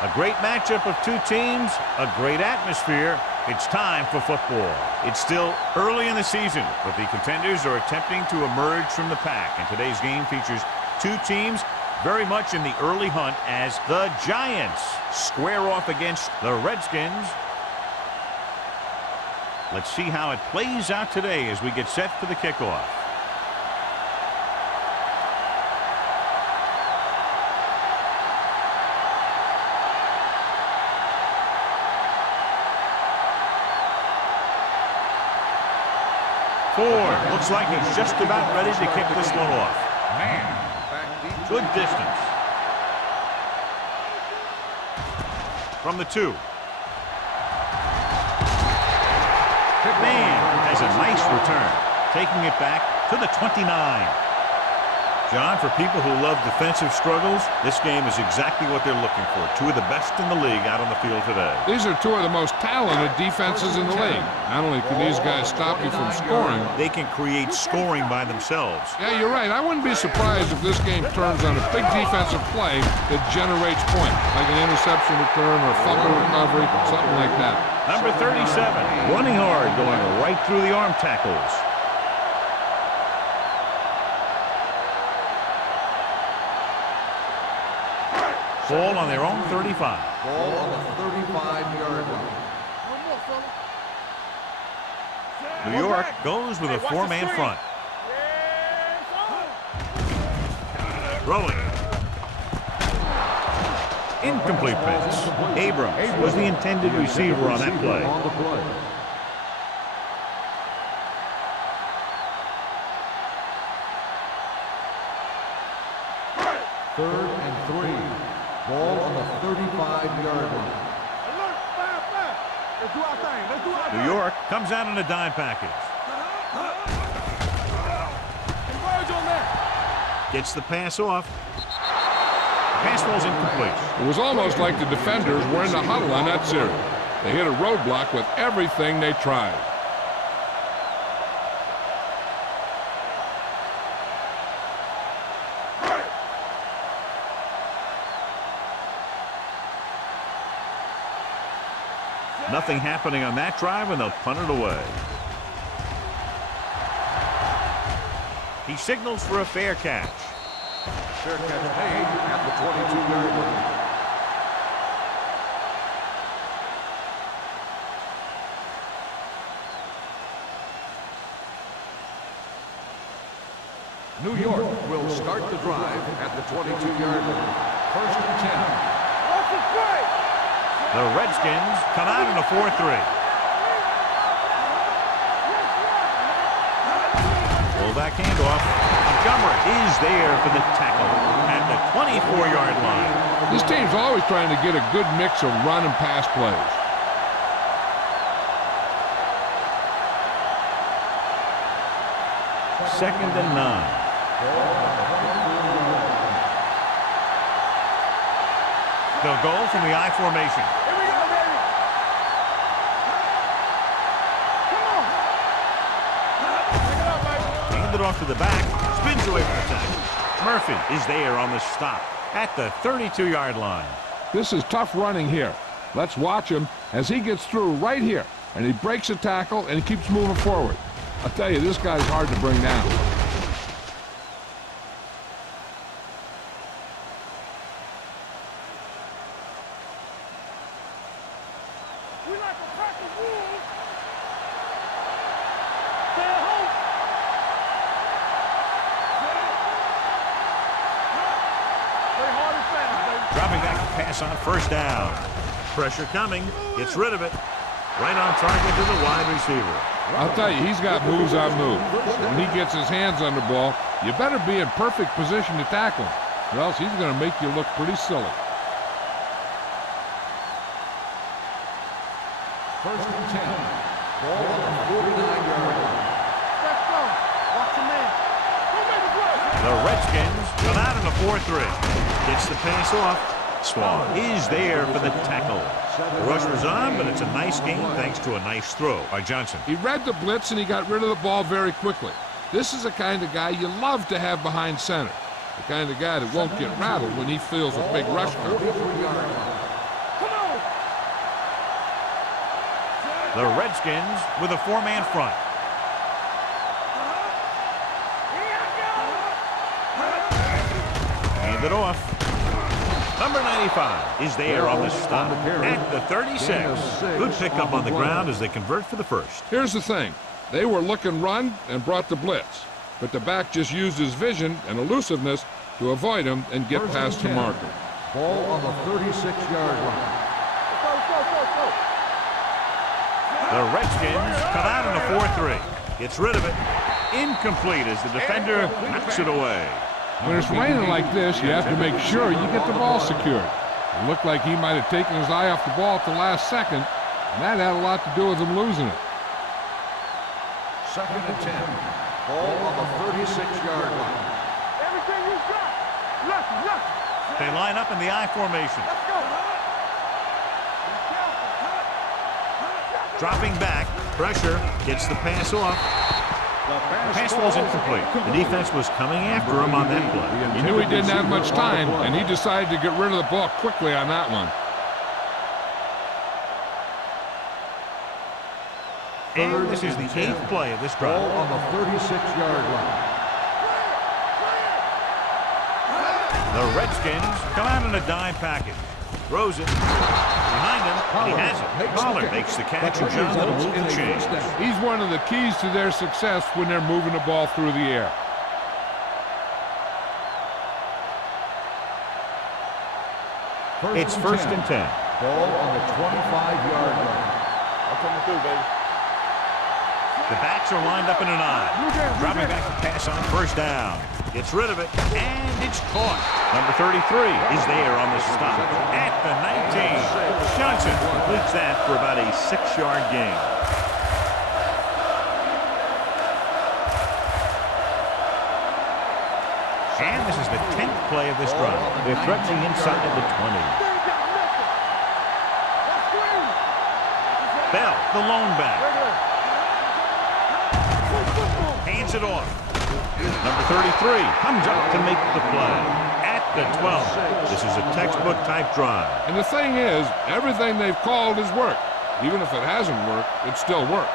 A great matchup of two teams, a great atmosphere. It's time for football. It's still early in the season, but the contenders are attempting to emerge from the pack. And today's game features two teams very much in the early hunt as the Giants square off against the Redskins. Let's see how it plays out today as we get set for the kickoff. Ford looks like he's just about ready to kick this one off. Man, good distance. From the 2. Man has a nice return, taking it back to the 29. John, for people who love defensive struggles, this game is exactly what they're looking for. Two of the best in the league out on the field today. These are two of the most talented defenses in the league. Not only can these guys stop you from scoring, they can create scoring by themselves. Yeah, you're right. I wouldn't be surprised if this game turns on a big defensive play that generates points, like an interception return or a fumble recovery, something like that. Number 37, running hard, going right through the arm tackles. Ball on their own 35. Ball on the 35-yard line. New York goes with a 4-man front. Throwing. Incomplete pass. Abrams was the intended receiver on that play. Third and 3. Ball on the 35-yard line. New York comes out in a dime package. Gets the pass off. Pass ball's incomplete. It was almost like the defenders were in the huddle on that series. They hit a roadblock with everything they tried. Nothing happening on that drive, and they'll punt it away. He signals for a fair catch. Fair catch made at the 22-yard line. New York will start the drive at the 22-yard line. First and 10. The Redskins come out in a 4-3. Fullback handoff. Montgomery is there for the tackle at the 24-yard line. This team's always trying to get a good mix of run and pass plays. Second and 9. They'll go from the I formation. Here we go, baby. Come on. Hand it off to the back. Spins away from the tackle. Murphy is there on the stop at the 32-yard line. This is tough running here. Let's watch him as he gets through right here. And he breaks a tackle and he keeps moving forward. I'll tell you, this guy's hard to bring down. Dropping back to pass on first down. Pressure coming. Gets rid of it. Right on target to the wide receiver. I'll tell you, he's got moves on moves. When he gets his hands on the ball, you better be in perfect position to tackle him, or else he's going to make you look pretty silly. First and 10. Ball on the 49-yard line. Let's go. Watch your man. The Redskins come out in a 4-3. Gets the pass off. Swan is there for the tackle. The rush was on, but it's a nice game thanks to a nice throw by Johnson. He read the blitz and he got rid of the ball very quickly. This is the kind of guy you love to have behind center. The kind of guy that won't get rattled when he feels a big rush coming. The Redskins with a four-man front. Hand it off. Number 95 is there on the stop at the 36. Good pickup on the ground as they convert for the first. Here's the thing. They were looking run and brought the blitz, but the back just used his vision and elusiveness to avoid him and get past the marker. Ball on the 36-yard line. The Redskins come out in a 4-3. Gets rid of it. Incomplete as the defender knocks it away. When it's raining like this, you have to make sure you get the ball secured. It looked like he might have taken his eye off the ball at the last second, and that had a lot to do with him losing it. 2nd and 10. Ball on the 36-yard line. Everything you got. Look. They line up in the I formation. Let's go. Dropping back. Pressure. Gets the pass off. Pass falls incomplete. The defense was coming after him on that play. He knew he didn't have much time, and he decided to get rid of the ball quickly on that one. And this is the 8th play of this drive. Ball on the 36-yard line. The Redskins come out in a dime package. Throws it. Behind him, and he has it. Pollard makes the catch, and John will move the chains. He's one of the keys to their success when they're moving the ball through the air. It's 1st and 10. Ball on the 25-yard line. I'm coming through, baby. The backs are lined up in an I. Dropping back to pass on 1st down. Gets rid of it, and it's caught. Number 33 is there on the stop at the 19. Johnson completes that for about a 6-yard gain. And this is the 10th play of this drive. They're threatening inside the 20. Bell, the lone back. Hands it off. Number 33 comes up to make the play at the 12. This is a textbook type drive. And the thing is, everything they've called has worked. Even if it hasn't worked, it still worked.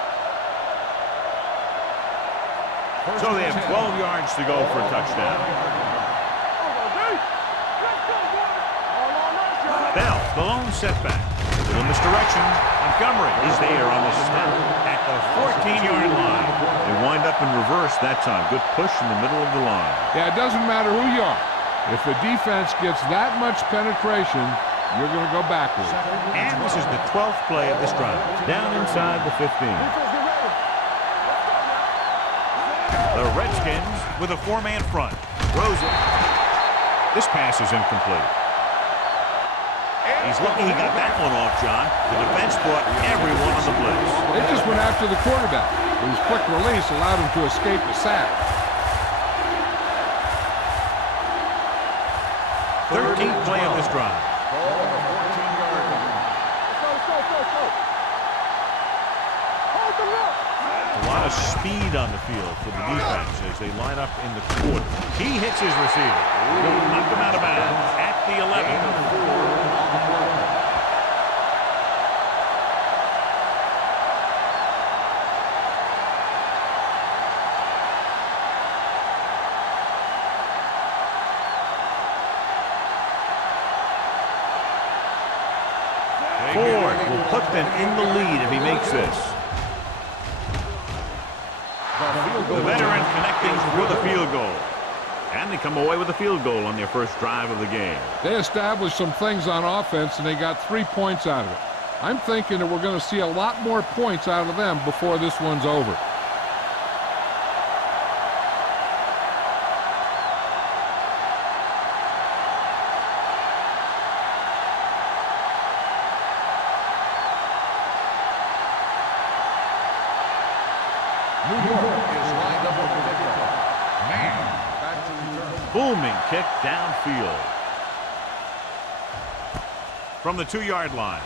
So they have 12 yards to go for a touchdown. Bell, the lone setback. A little misdirection. Montgomery is there on the stop at the 14-yard line. They wind up in reverse that time. Good push in the middle of the line. Yeah, it doesn't matter who you are. If the defense gets that much penetration, you're going to go backwards. And this is the 12th play of this drive. Down inside the 15. The Redskins with a four-man front. Throws it. This pass is incomplete. He's lucky he got that one off, John. The defense brought everyone on the blitz. They just went after the quarterback. His quick release allowed him to escape the sack. 13th play of this drive. Ball on the 14-yard line. A lot of speed on the field for the defense as they line up in the quarter. He hits his receiver. Knocked him out of bounds at the 11. Ford will put them in the lead if he makes this. The veteran connecting with a field goal. And they come away with a field goal on their first drive of the game. They established some things on offense, and they got 3 points out of it. I'm thinking that we're going to see a lot more points out of them before this one's over. Booming kick downfield. From the 2-yard line.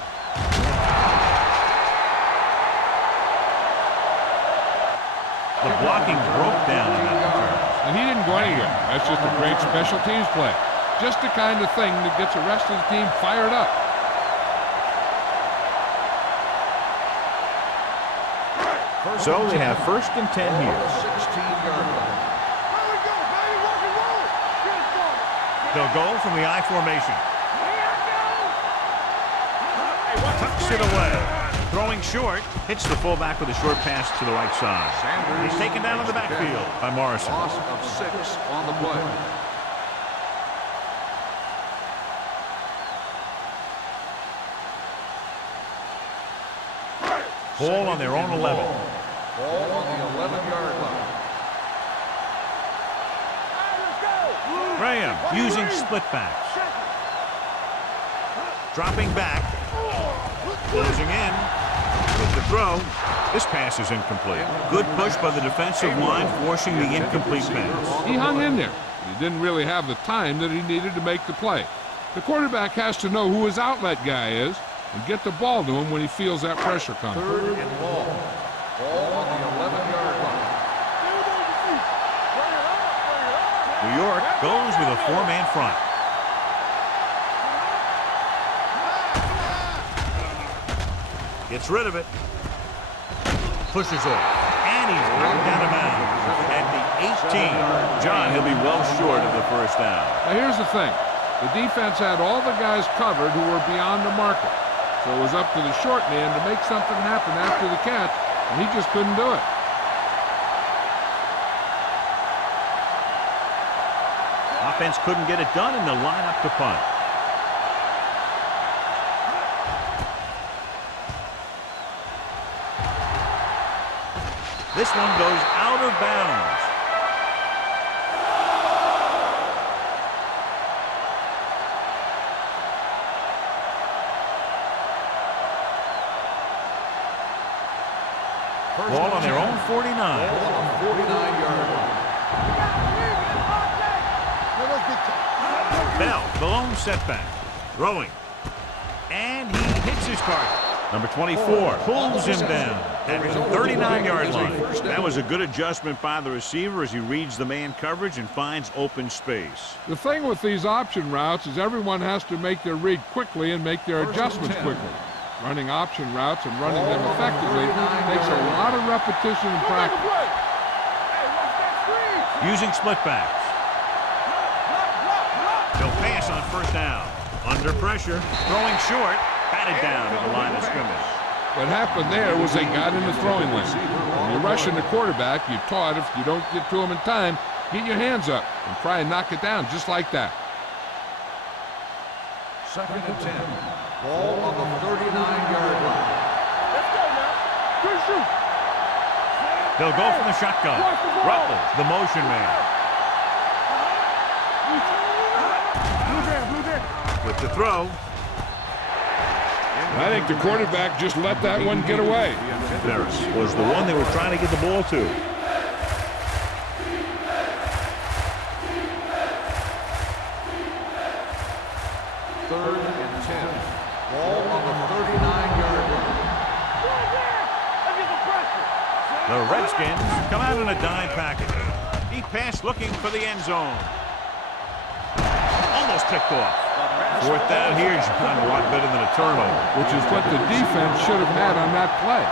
The blocking broke down in that return. And he didn't go anywhere. That's just a great special teams play. Just the kind of thing that gets the rest of the team fired up. So they have 1st and 10 Ball here. on the 16-yard line. Here we go, baby. Rock and roll. Get it started. They'll go from the I formation. Tucks it away. Throwing short. Hits the fullback with a short pass to the right side. Sanders He's taken down in the backfield by Morrison. Loss of 6 on the play. Ball on their own 11. Ball on the 11-yard line. Graham using split backs. Dropping back. Closing in. With the throw. This pass is incomplete. Good push by the defensive line, forcing the incomplete pass. He hung in there. He didn't really have the time that he needed to make the play. The quarterback has to know who his outlet guy is and get the ball to him when he feels that pressure coming. 3rd and long. Ball on the 11-yard line. New York goes with a 4-man front. Gets rid of it. Pushes off. And he's knocked down of bounds at the 18. John, he'll be well short of the 1st down. Now here's the thing. The defense had all the guys covered who were beyond the marker. So it was up to the short man to make something happen after the catch, and he just couldn't do it. Offense couldn't get it done, and they'll line up to punt. This one goes out of bounds. Ball on their own 49. Ball on the 49-yard line. Bell, the lone setback. Throwing. And he hits his target. Number 24 pulls him down at the 39-yard line. That was a good adjustment by the receiver as he reads the man coverage and finds open space. The thing with these option routes is everyone has to make their read quickly and make their adjustments quickly. Running option routes and running them effectively takes a lot of repetition and practice. Using split backs. They'll pass on 1st down. Under pressure, throwing short, batted down at the line of scrimmage. What happened there was they got in the throwing lane. When you're rushing the quarterback, you're taught if you don't get to him in time, get your hands up and try and knock it down just like that. 2nd and 10. Ball on the 39-yard line. Let's go now. Good shoot. They'll go from the shotgun. Rutledge, the motion man. Blue there. With the throw. I think the quarterback just let that one get away. Ferris was the one they were trying to get the ball to. Third and 10. Ball on the 39-yard line. The Redskins come out in a dime package. Deep pass looking for the end zone. Almost picked off. 4th down here is a lot better than a turnover. Which is what the defense should have had on that play.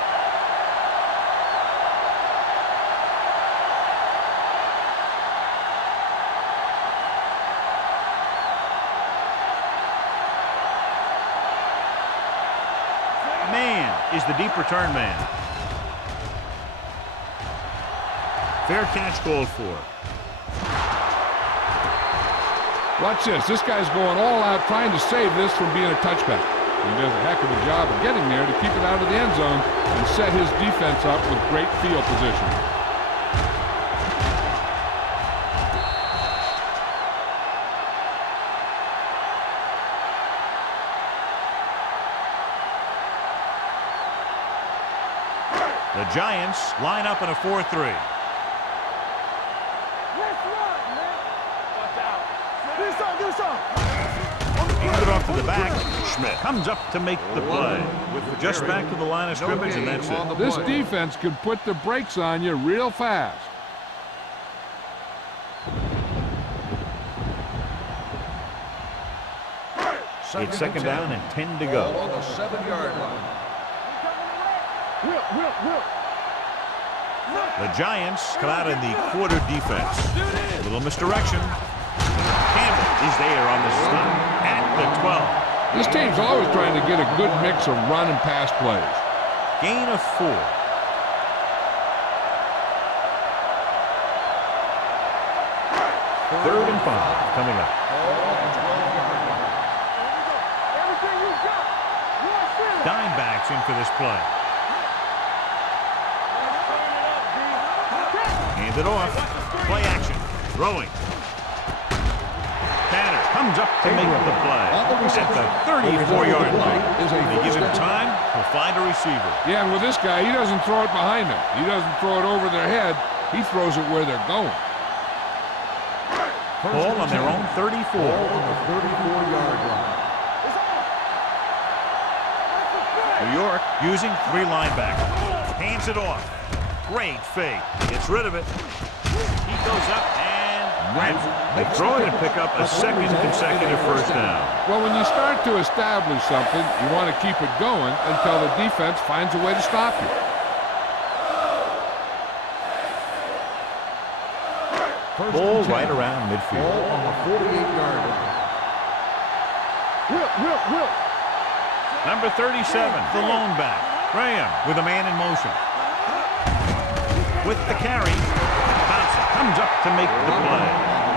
Man is the deep return man. Fair catch called for. Watch this. This guy's going all out trying to save this from being a touchback. He does a heck of a job of getting there to keep it out of the end zone and set his defense up with great field position. The Giants line up in a 4-3. Hand it off to the back. Schmidt comes up to make the play. Just back to the line of scrimmage, and that's it. This defense could put the brakes on you real fast. It's 2nd down and 10 to go. On the 7-yard line. The Giants come out in the quarter defense. A little misdirection. Campbell is there on the stop at the 12. This team's always trying to get a good mix of run and pass plays. Gain of 4. Third and 5 coming up. Dimebacks in for this play. Hand it off. Play action. Throwing. Tanner comes up to make the play at the 34-yard line. They give him time to find a receiver. Yeah, and with this guy, he doesn't throw it behind them. He doesn't throw it over their head. He throws it where they're going. Ball on their own 34. Ball on the 34-yard line. New York using 3 linebackers. Hands it off. Great fake. Gets rid of it. He goes up and grabs it. They throw it and pick up a second consecutive first down. Well, when you start to establish something, you want to keep it going until the defense finds a way to stop you. Ball right around midfield. Ball on the 48-yard line. Will. Number 37, the lone back. Graham with a man in motion. With the carry, Thompson comes up to make the play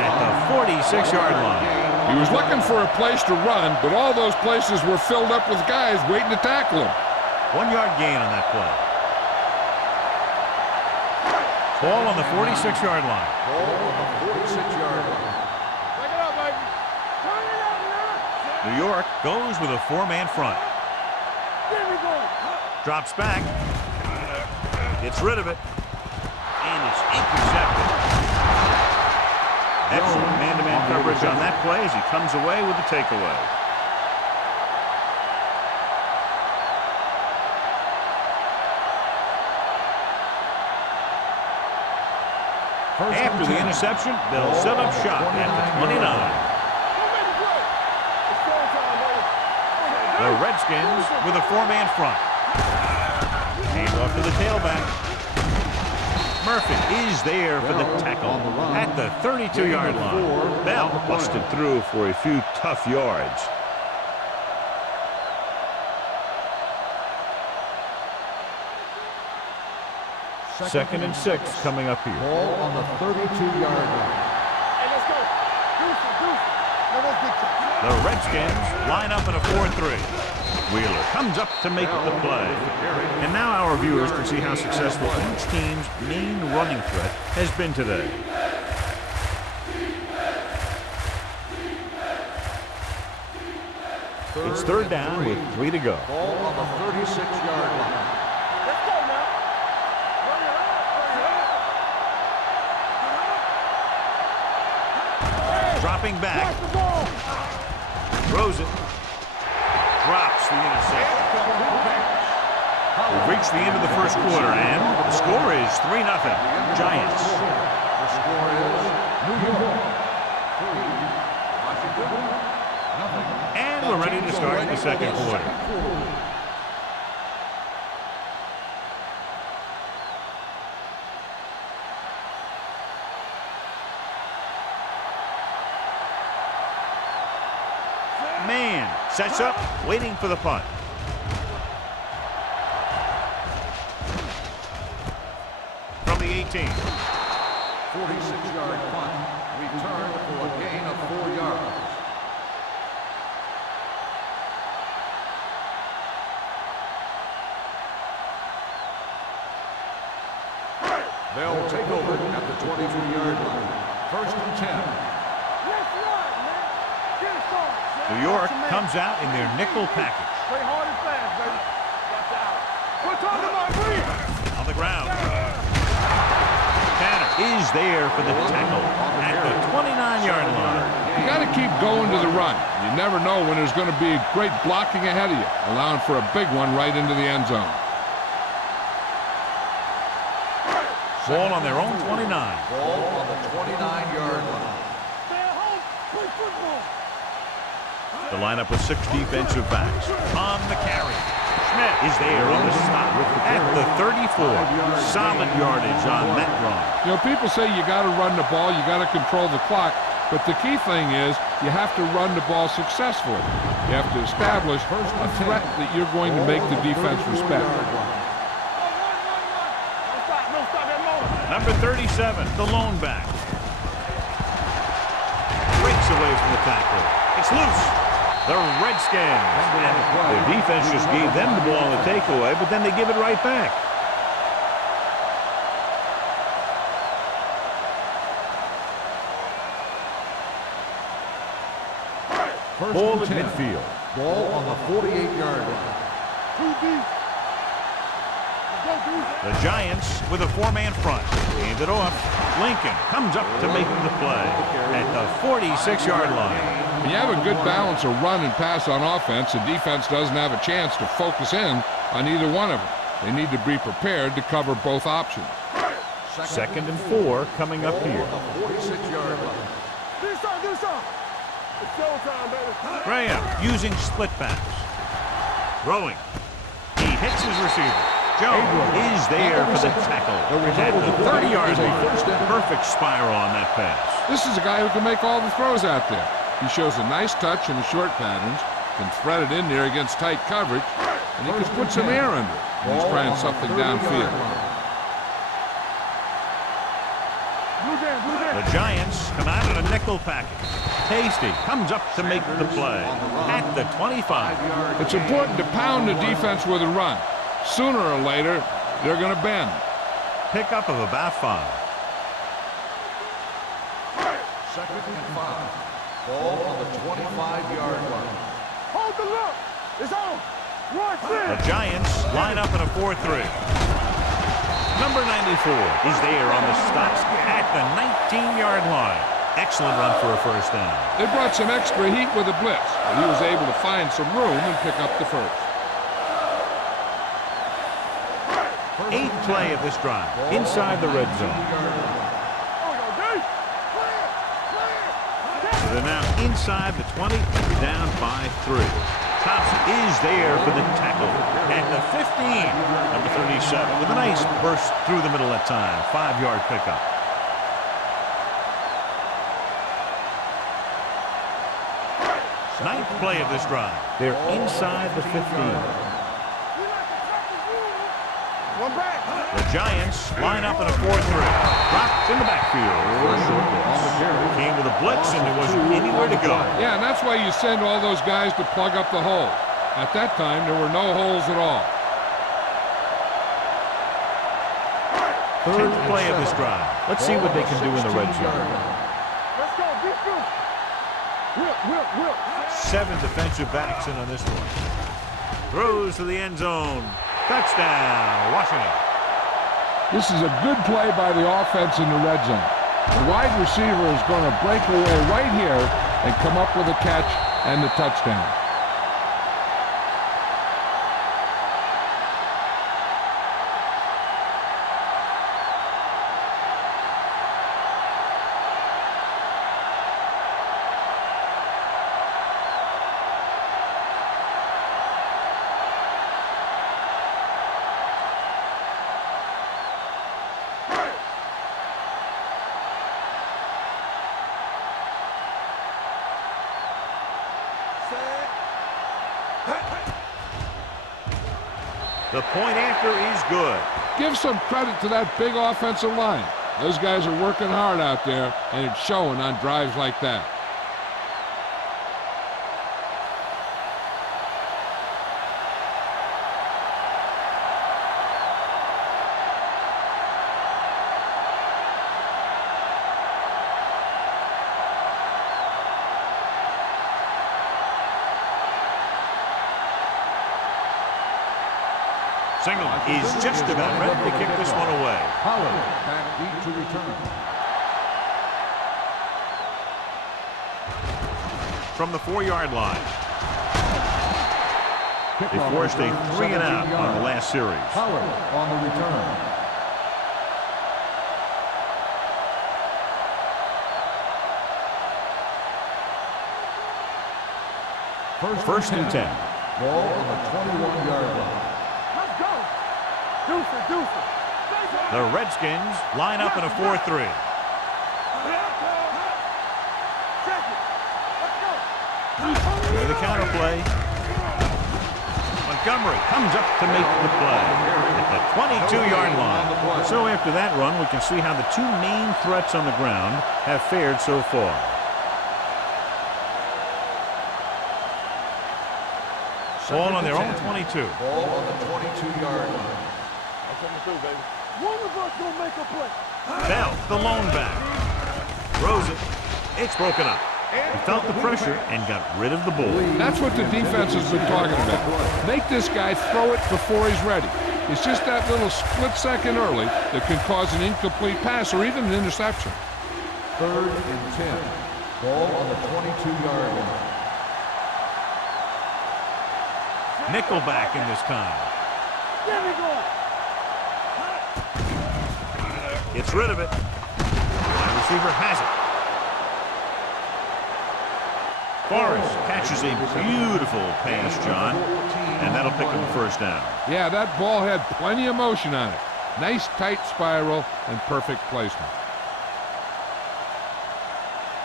at the 46-yard line. He was looking for a place to run, but all those places were filled up with guys waiting to tackle him. 1-yard gain on that play. Ball on the 46-yard line. Ball on the 46-yard line. Take it up, baby. Turn it up now. New York goes with a 4-man front. There we go. Drops back. Gets rid of it. And it's intercepted. Excellent man-to-man coverage on that play as he comes away with the takeaway. After the interception, they'll set up shop at the 29. The Redskins with a 4-man front. Hand off to the tailback. Murphy is there for the tackle at the 32-yard line. Bell busted through for a few tough yards. Second and 6 coming up here. Ball on the 32-yard line. Hey, let's go. Deuce. Now let's get you. The Redskins line up in a 4-3. Wheeler comes up to make the play. And now our viewers can see how successful each team's main running threat has been today. It's third down with 3 to go. Ball on the 36-yard line. Let's go now. Bring it up. Dropping back. Watch the ball. Throws it. Drops the interception. We've reached the end of the first quarter, and the score is 3-0. Giants. The score is New York 3, Washington 0. And we're ready to start the second quarter. Man sets up, waiting for the punt. From the 18. 46-yard punt. Return for a gain of 4 yards. They'll take over at the 22-yard line. First and 10. Let's run, man. Get it started. New York comes out in their nickel package. Play hard and fast, baby. Watch out. We're talking about breathe. On the ground. Tanner is there for the tackle at the 29-yard line. You got to keep going to the run. You never know when there's going to be great blocking ahead of you, allowing for a big one right into the end zone. Ball on their own 29. Ball on the 29-yard line. Stay at home. Play football. The lineup with 6 defensive backs. On the carry. Schmidt is there on the stop at the 34. Solid yardage on that run. You know, people say you got to run the ball, you got to control the clock, but the key thing is you have to run the ball successfully. You have to establish a threat that you're going to make the defense respect. Number 37, the lone back. Breaks away from the tackle. It's loose. The Redskins. And their defense just gave them the ball in the takeaway, but then they give it right back. Ball at midfield. Ball on the 48-yard line. The Giants with a four-man front. Hand it off. Lincoln comes up to make the play at the 46-yard line. When you have a good balance of run and pass on offense, the defense doesn't have a chance to focus in on either one of them. They need to be prepared to cover both options. 2nd and 4 coming up here. 46-yard line. Graham using split pass. Throwing. He hits his receiver. Jones is there for the tackle at the 30-yard line. Perfect spiral on that pass. This is a guy who can make all the throws out there. He shows a nice touch in the short patterns, can thread it in there against tight coverage, and he can put some air under it when he's trying something downfield. The Giants come out in a nickel package. Tasty comes up to make the play at the 25. It's important to pound the defense with a run. Sooner or later, they're going to bend. Pickup of about 5. 2nd and 5. Ball on the 25-yard line. Hold the look. It's on. The Giants line up in a 4-3. Number 94 is there on the stop at the 19-yard line. Excellent run for a first down. They brought some extra heat with the blitz, but he was able to find some room and pick up the first. 8th play of this drive inside the red zone. So they're now inside the 20, down by 3. Thompson is there for the tackle at the 15. Number 37 with a nice burst through the middle that time. 5-yard pickup. Ninth play of this drive. They're inside the 15. The Giants line up in a 4-3. Dropped in the backfield. Came with a blitz and there wasn't anywhere to go. Yeah, and that's why you send all those guys to plug up the hole. At that time, there were no holes at all. 10th play of this drive. Let's see what they can do in the red zone. Let's go. Defense. Whip. 7 defensive backs in on this one. Throws to the end zone. Touchdown, Washington. This is a good play by the offense in the red zone. The wide receiver is going to break away right here and come up with a catch and the touchdown. The point after is good. Give some credit to that big offensive line. Those guys are working hard out there, and it's showing on drives like that. Single is just about ready to kick this one away. Howard back deep to return. From the 4-yard line. They forced a 3-and-out on the last series. Howard on the return. First and 10. Ball on the 21-yard line. Let's go. Deuce it. The Redskins line up in a 4-3. Here's the counter play. Montgomery comes up to make the play at the 22-yard line. So after that run, we can see how the two main threats on the ground have fared so far. Ball on their own 22. Ball on the 22-yard line. That's what we do, baby. One of us gonna make a play. Now, the lone back. Throws it. It's broken up. He felt the pressure and got rid of the ball. That's what the defense has been talking about. Make this guy throw it before he's ready. It's just that little split second early that can cause an incomplete pass or even an interception. 3rd and 10. Ball on the 22-yard line. Nickelback in this time. There we go. Gets rid of it. Wide receiver has it. Forrest catches a beautiful pass, John, and that'll pick him a first down. Yeah, that ball had plenty of motion on it. Nice tight spiral and perfect placement.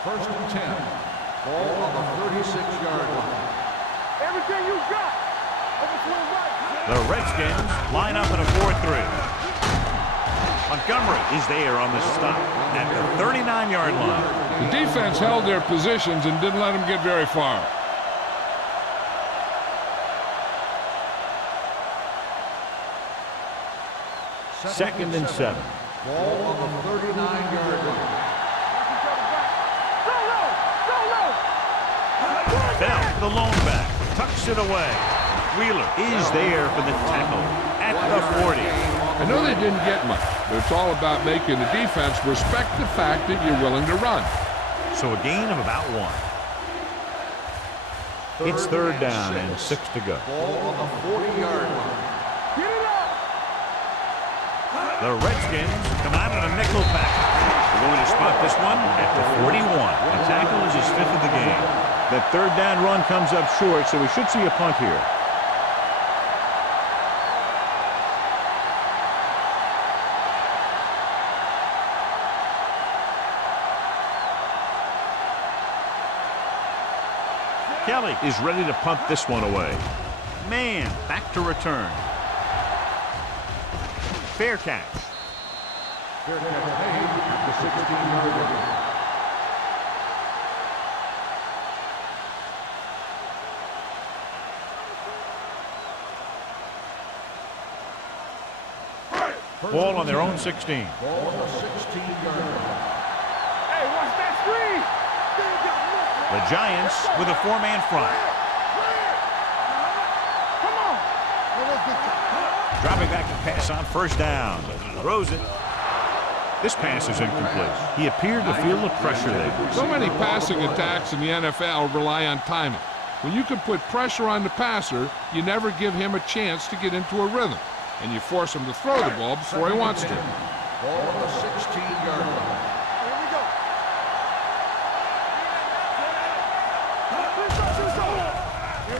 1st and 10. Ball on the 36-yard line. Everything you got. Over to the right. The Redskins line up in a 4-3. Montgomery is there on the stop at the 39-yard line. The defense held their positions and didn't let them get very far. Second and 7. Ball on the 39-yard line. Bell, the lone back, tucks it away. Wheeler is there for the tackle at the 40. I know they didn't get much, but it's all about making the defense respect the fact that you're willing to run. So a gain of about 1. It's 3rd down and 6 to go. Ball on the 40-yard line. Get it up. The Redskins come out in a nickel package. They're going to spot this one at the 41. The tackle is his 5th of the game. That 3rd down run comes up short, so we should see a punt here. Kelly is ready to punt this one away. Man, back to return. Fair catch. Fair catch made at the 16-yard line. Ball on their own 16. Ball on the 16-yard line. Hey, watch that screen. The Giants with a 4-man front. Come on. Dropping back to pass on 1st down. Throws it. This pass is incomplete. He appeared to feel the pressure there. So many passing attacks in the NFL rely on timing. When you can put pressure on the passer, you never give him a chance to get into a rhythm, and you force him to throw the ball before he wants to. Ball on the 16-yard line. Here we go.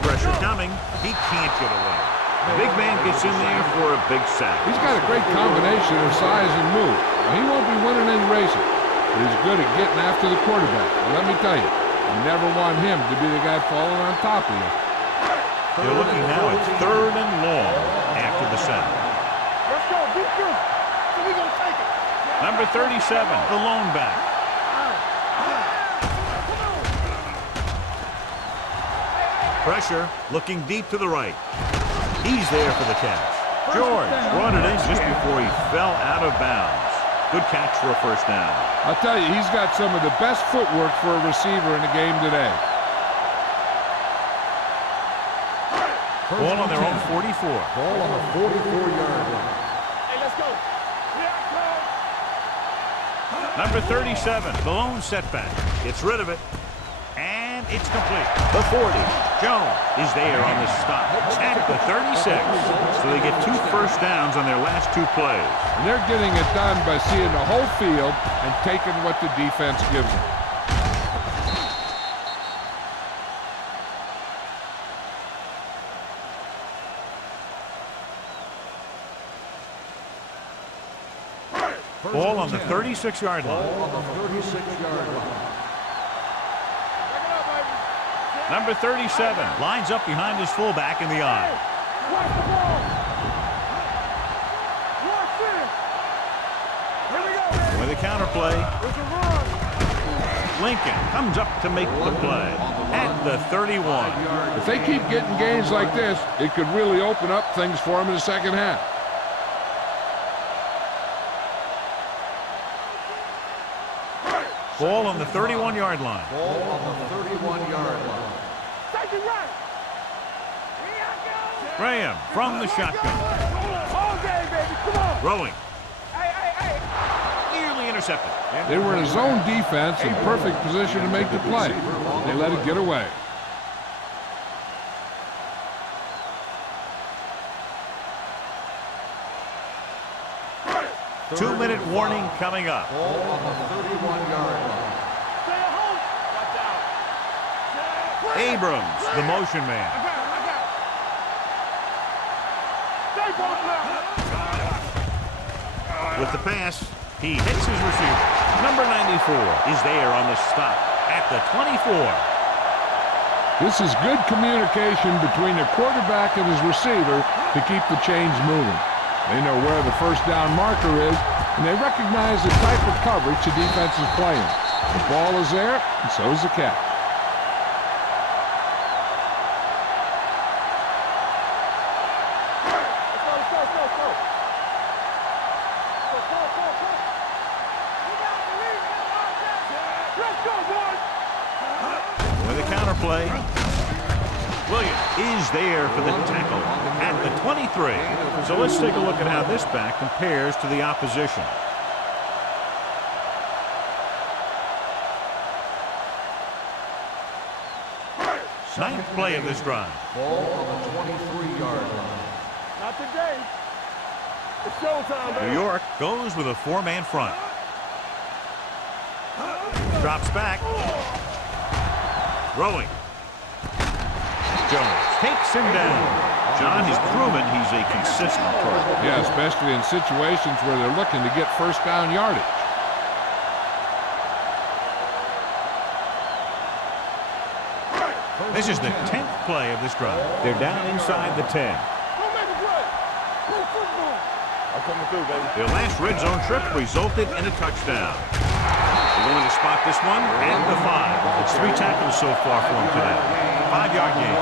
Pressure coming. He can't get away. The big man gets in there for a big sack. He's got a great combination of size and move. Now, he won't be winning any races, but he's good at getting after the quarterback. Well, let me tell you, you never want him to be the guy falling on top of you. They're looking now at 3rd and long after the sack. Let's go. Be good. So we gonna take it. Number 37, the lone back. Pressure, looking deep to the right. He's there for the catch. George brought it in just before he fell out of bounds. Good catch for a 1st down. I'll tell you, he's got some of the best footwork for a receiver in the game today. Ball on their own 44. Ball on the 44-yard line. Hey, let's go. Number 37, the lone setback. Gets rid of it. And it's complete. The 40. Jones is there on the stop at the 36. So they get 2 1st downs on their last 2 plays. And they're getting it done by seeing the whole field and taking what the defense gives them. Ball on the 36-yard line. Ball on the 36-yard line. Number 37 lines up behind his fullback in the eye. Watch the ball. Watch it. Here we go, baby. With a counter play, There's a run. Lincoln comes up to make the play at the 31. If they keep getting gains like this, it could really open up things for them in the second half. Ball on the 31-yard line. Ball on the 31-yard line. Take it right. Graham from the shotgun. All day, baby. Come on. Throwing. Hey. Nearly intercepted. They were in a zone defense in perfect position to make the play. They let it get away. Two-minute warning coming up. Ball on the 31-yard line. Stay at home. Watch out. Abrams, the motion man. I got it. Stay both left. With the pass, he hits his receiver. Number 94 is there on the stop at the 24. This is good communication between the quarterback and his receiver to keep the chains moving. They know where the first down marker is, and they recognize the type of coverage the defense is playing. The ball is there, and so is the catch. Let's go, boys. With a counter play, Williams is there for the tackle at the 23. So let's take a look at how this back compares to the opposition. Ninth play of this drive. Ball on the 23-yard line. Not today. It's showtime, baby. New York goes with a four-man front. Drops back. Throwing. Jones takes him down. John has proven he's a consistent player. Yeah, especially in situations where they're looking to get first down yardage. This is the 10th play of this drive. They're down inside the 10. Don't make a play. Play football. I'm coming through, baby. Their last red zone trip resulted in a touchdown. They're going to spot this one at the 5. It's 3 tackles so far for him today. 5-yard gain.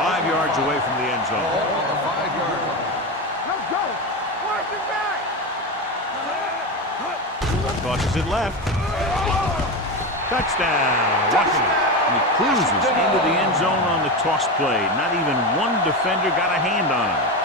5 yards away from the end zone. Ball on the 5-yard line. Let's go. Watch it back. Tosses it left. Touchdown, Washington. And he cruises into the end zone on the toss play. Not even one defender got a hand on him.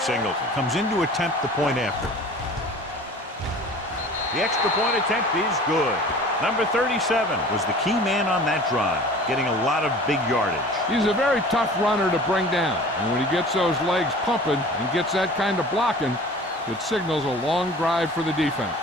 Singleton comes in to attempt the point after. The extra point attempt is good. Number 37 was the key man on that drive, getting a lot of big yardage. He's a very tough runner to bring down, and when he gets those legs pumping and gets that kind of blocking, it signals a long drive for the defense.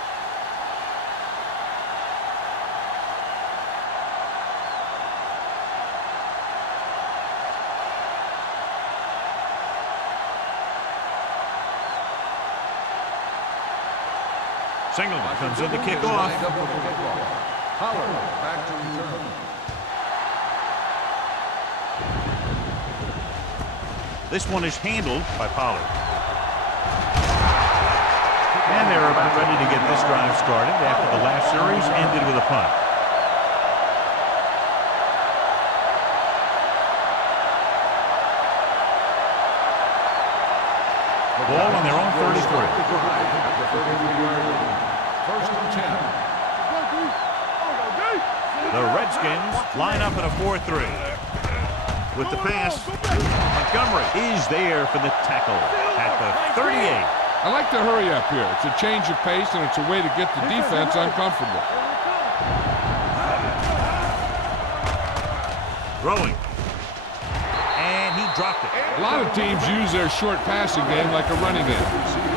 Singleton comes in to kick off. Pollard back to return. This one is handled by Pollard. And they're about ready to get this drive started after the last series ended with a punt. Ball on their own 33. First and 10. The Redskins Redskins line up in a 4-3. With the pass, Montgomery is there for the tackle at the 38. I like to hurry up here. It's a change of pace, and it's a way to get the defense uncomfortable. Throwing. And he dropped it. A lot of teams use their short passing game like a running game.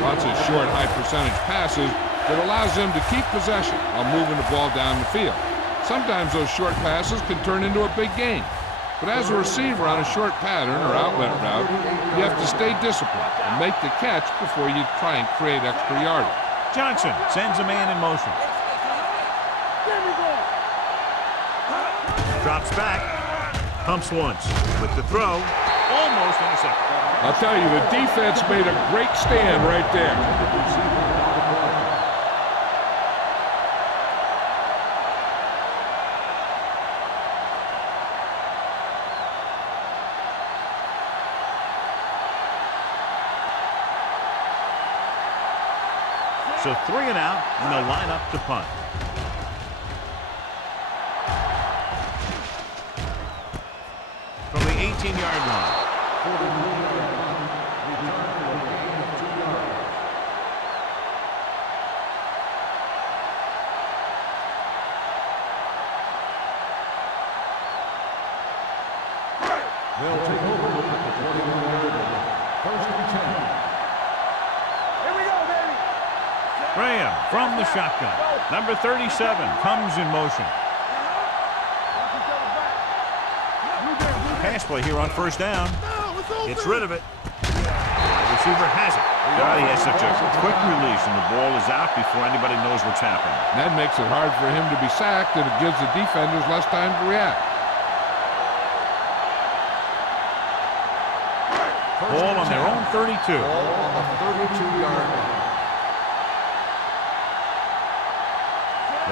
Lots of short, high-percentage passes that allows them to keep possession while moving the ball down the field. Sometimes those short passes can turn into a big gain. But as a receiver on a short pattern or outlet route, you have to stay disciplined and make the catch before you try and create extra yardage. Johnson sends a man in motion. Drops back. Pumps once. With the throw. Almost intercepted. I'll tell you, the defense made a great stand right there. So 3 and out, and they'll line up to punt. From the 18-yard line. They'll take over at the 21-yard line. First and 10. Here we go, baby. Graham from the shotgun. Number 37 comes in motion. Pass play here on first down. Gets rid of it. The receiver has it. God, he has such a quick release, and the ball is out before anybody knows what's happening. That makes it hard for him to be sacked, and it gives the defenders less time to react. Ball on their own 32. Ball on the 32-yard line.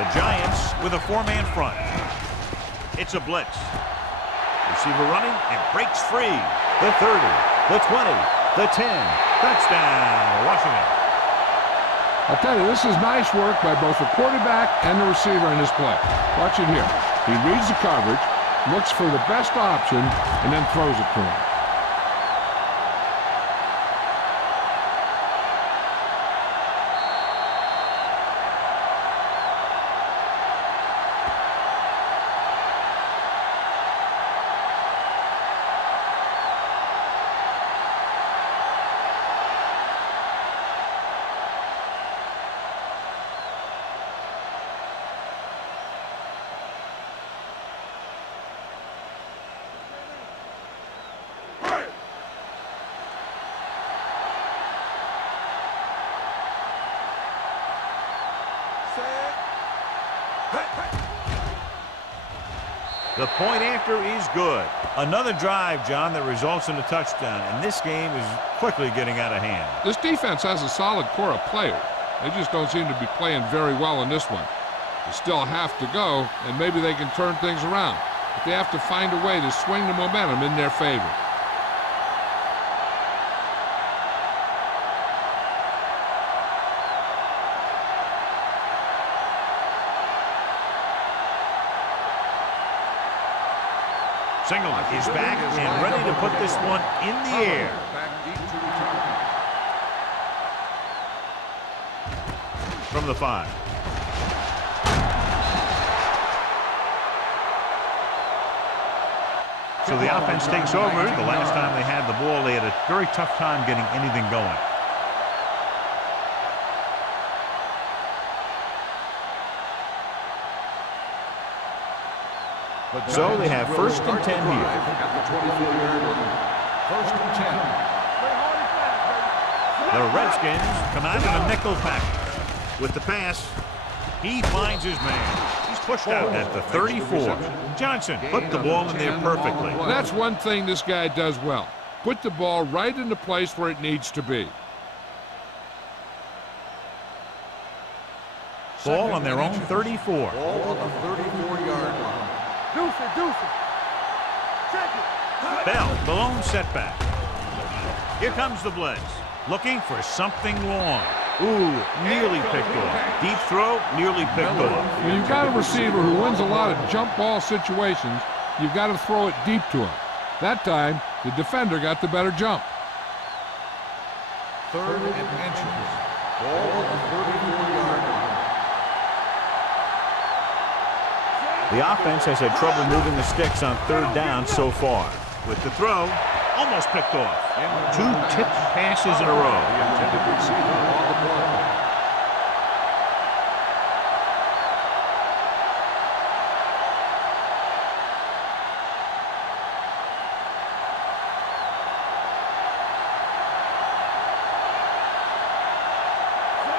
The Giants with a 4-man front. It's a blitz. Receiver running and breaks free. The 30, the 20, the 10. Touchdown, Washington. I'll tell you, this is nice work by both the quarterback and the receiver in this play. Watch it here. He reads the coverage, looks for the best option, and then throws it to him. The point after is good. Another drive, John, that results in a touchdown, and this game is quickly getting out of hand. This defense has a solid core of players. They just don't seem to be playing very well in this one. They still have to go, and maybe they can turn things around. But they have to find a way to swing the momentum in their favor. Singleton is back and ready to put this one in the air. Back deep to return. From the 5. So the offense takes over. The last time they had the ball, they had a very tough time getting anything going. So they have first and 10 here. At the 24-yard line. First and 10. The Redskins come out in a nickel package. With the pass, he finds his man. He's pushed out at the 34. Johnson put the ball in there perfectly. That's one thing this guy does well. Put the ball right in the place where it needs to be. Ball on their own 34. Ball on the 34-yard line. Deuce it. Check it. Bell, the lone setback. Here comes the blitz. Looking for something long. Ooh, nearly picked off. Deep throw, nearly picked off. When you've got a receiver who wins a lot of jump ball situations, you've got to throw it deep to him. That time, the defender got the better jump. 3rd and inches. Ball on the 34-yard line. The offense has had trouble moving the sticks on 3rd down so far. With the throw, almost picked off. 2 tipped passes in a row. The intended receiver on the play.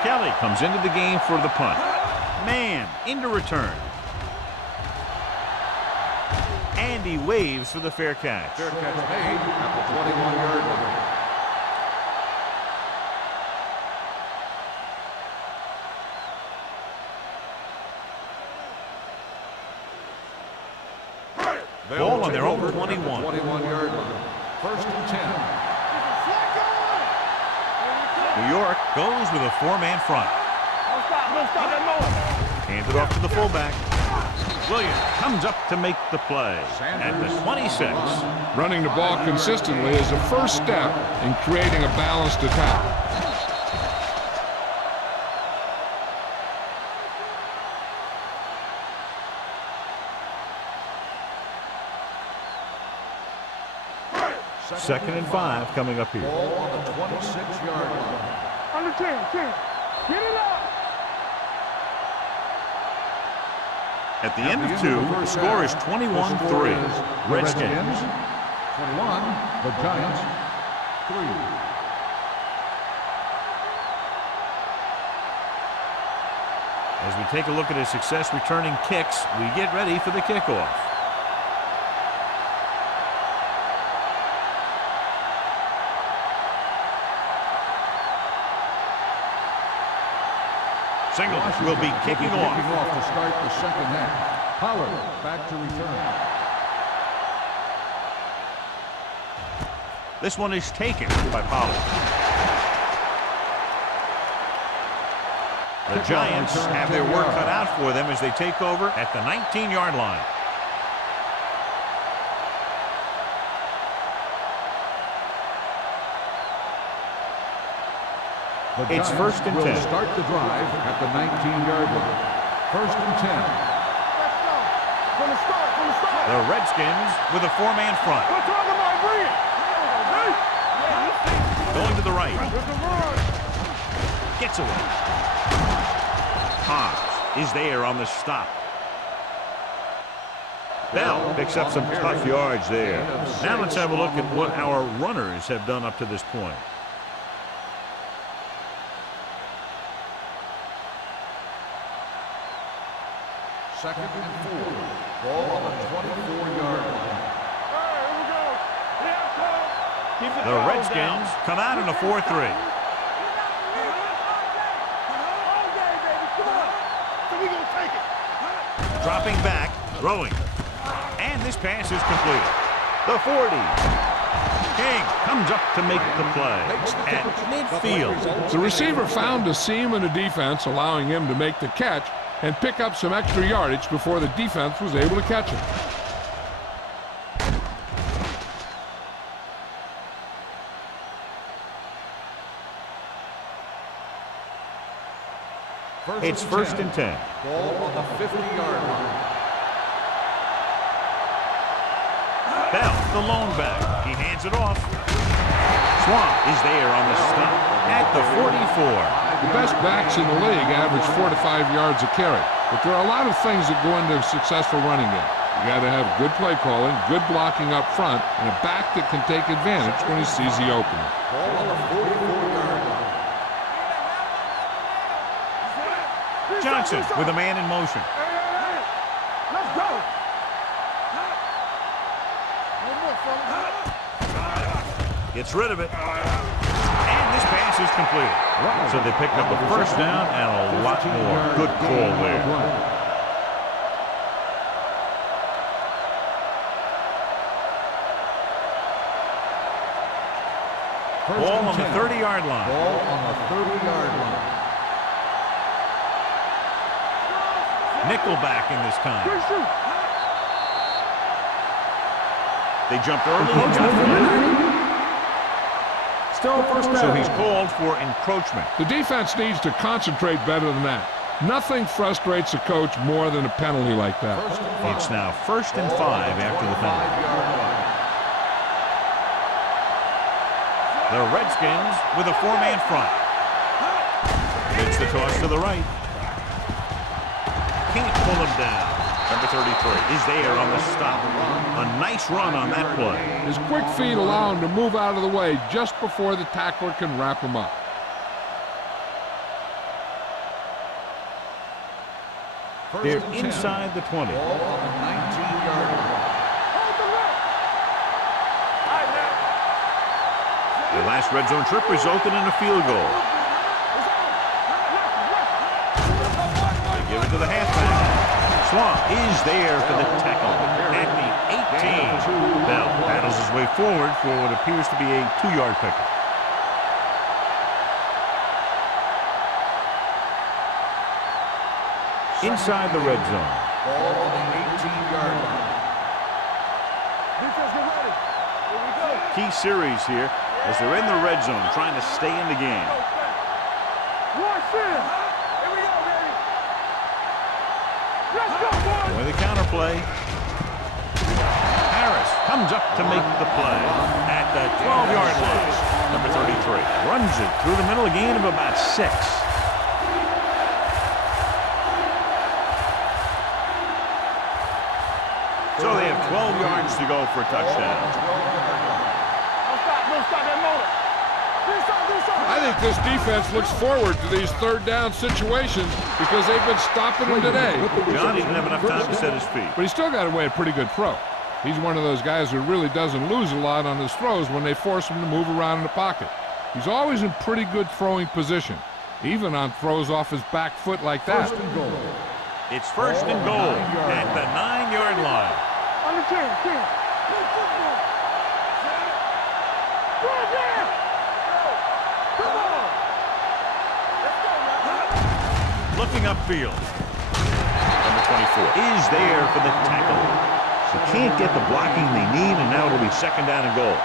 Kelly comes into the game for the punt. Man, into return. And he waves for the fair catch. Fair catch made at the 21-yard line. Ball on their own 21. 21-yard line. 1st and 10. New York goes with a 4-man front. Hands it off to the fullback. Williams comes up to make the play at the 26. Running the ball consistently is the first step in creating a balanced attack. Second and 5 coming up here. Ball on the 26-yard line. Under 10. Get it up. At the end of 2, the score is 21-3. Redskins. 21, the Giants, 3. As we take a look at his success returning kicks, we get ready for the kickoff. Singleton will be kicking off. To start the second half. Pollard back to return. This one is taken by Pollard. The Giants have their work cut out for them as they take over at the 19-yard line. It's 1st and 10. Start the drive at the 19-yard line. 1st and 10. Let's go. From the start. The Redskins with a 4-man front. We're talking about bring it. Going to the right. There's a run. Gets away. Haas is there on the stop. Bell picks up some tough yards there. Now let's have a look at what our runners have done up to this point. Second and 4. Ball on the 24-yard line. The Redskins come out in a 4-3. Dropping back, throwing. And this pass is completed. The 40. King comes up to make the play at midfield. The receiver found a seam in the defense, allowing him to make the catch and pick up some extra yardage before the defense was able to catch him. It's 1st and 10. Ball on the 50-yard line. Bell, the lone back. He hands it off. Swamp is there on the stop at the 44. The best backs in the league average 4 to 5 yards a carry, but there are a lot of things that go into a successful running game. You got to have good play calling, good blocking up front, and a back that can take advantage when he sees the opening. Ball on the 44-yard line. Johnson with a man in motion. Let's go. One more, fella. Gets rid of it. And this pass is completed. So they picked up a 1st down and a lot more. Good call there. Ball on the 30-yard line. Ball on the 30-yard line. Nickelback in this time. They jumped early and got the flag. Still first down. So he's called for encroachment. The defense needs to concentrate better than that. Nothing frustrates a coach more than a penalty like that. It's now 1st and 5 after the penalty. The Redskins with a 4-man front. It's the toss to the right. Can't pull him down. Number 33 is there on the stop. A nice run on that play. His quick feet allow him to move out of the way just before the tackler can wrap him up. They're inside the 20. Ball on the 19-yard line. The last red zone trip resulted in a field goal. They give it to the halfback. Swamp is there for the tackle at the 18. Bell paddles his way forward for what appears to be a 2-yard pickup. Inside the red zone. Ball on the 18-yard line. Defense, get ready. Here we go. Key series here as they're in the red zone trying to stay in the game. Watch this. Here we go, baby. Let's go, boys. With the counterplay. Harris comes up to make the play at the 12-yard line. Number 33 runs it through the middle, a gain of about 6. So they have 12 yards to go for a touchdown. No stop that motor. I think this defense looks forward to these third-down situations because they've been stopping him today. John didn't have enough time to set his feet. But he still got away a pretty good throw. He's one of those guys who really doesn't lose a lot on his throws when they force him to move around in the pocket. He's always in pretty good throwing position, even on throws off his back foot like that. It's 1st and goal at the 9-yard line. On the 10. Looking upfield. Number 24 is there for the tackle. They can't get the blocking they need, and now it'll be 2nd down and goal.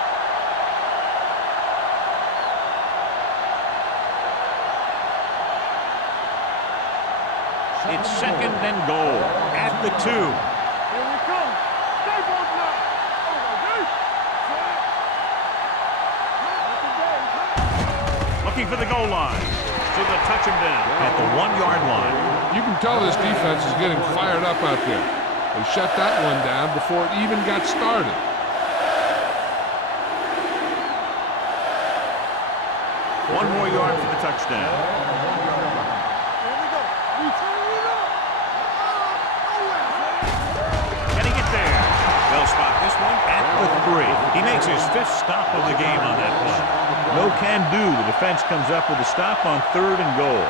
It's 2nd and goal at the 2. Here we come. Stay both now. Looking for the goal line. So they'll touch him down at the 1-yard line. You can tell this defense is getting fired up out there. They shut that one down before it even got started. One more yard for the touchdown. Here we go. We turn it up. Can he get there? They'll spot this one at the 3. He makes his 5th stop of the game on that play. No can do. The defense comes up with a stop on 3rd and goal.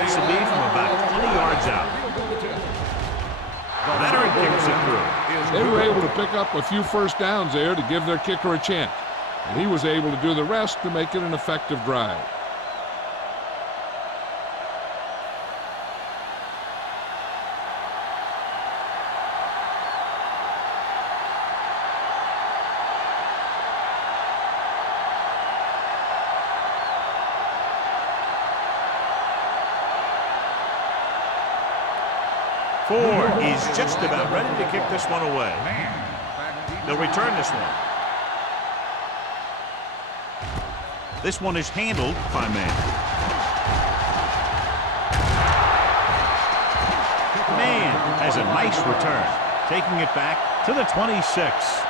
This will be from about 20 yards out. Leonard kicks it through. They were able to pick up a few first downs there to give their kicker a chance. And he was able to do the rest to make it an effective drive. Ford is just about ready to kick this one away. They'll return this one. This one is handled by man. Man has a nice return, taking it back to the 26.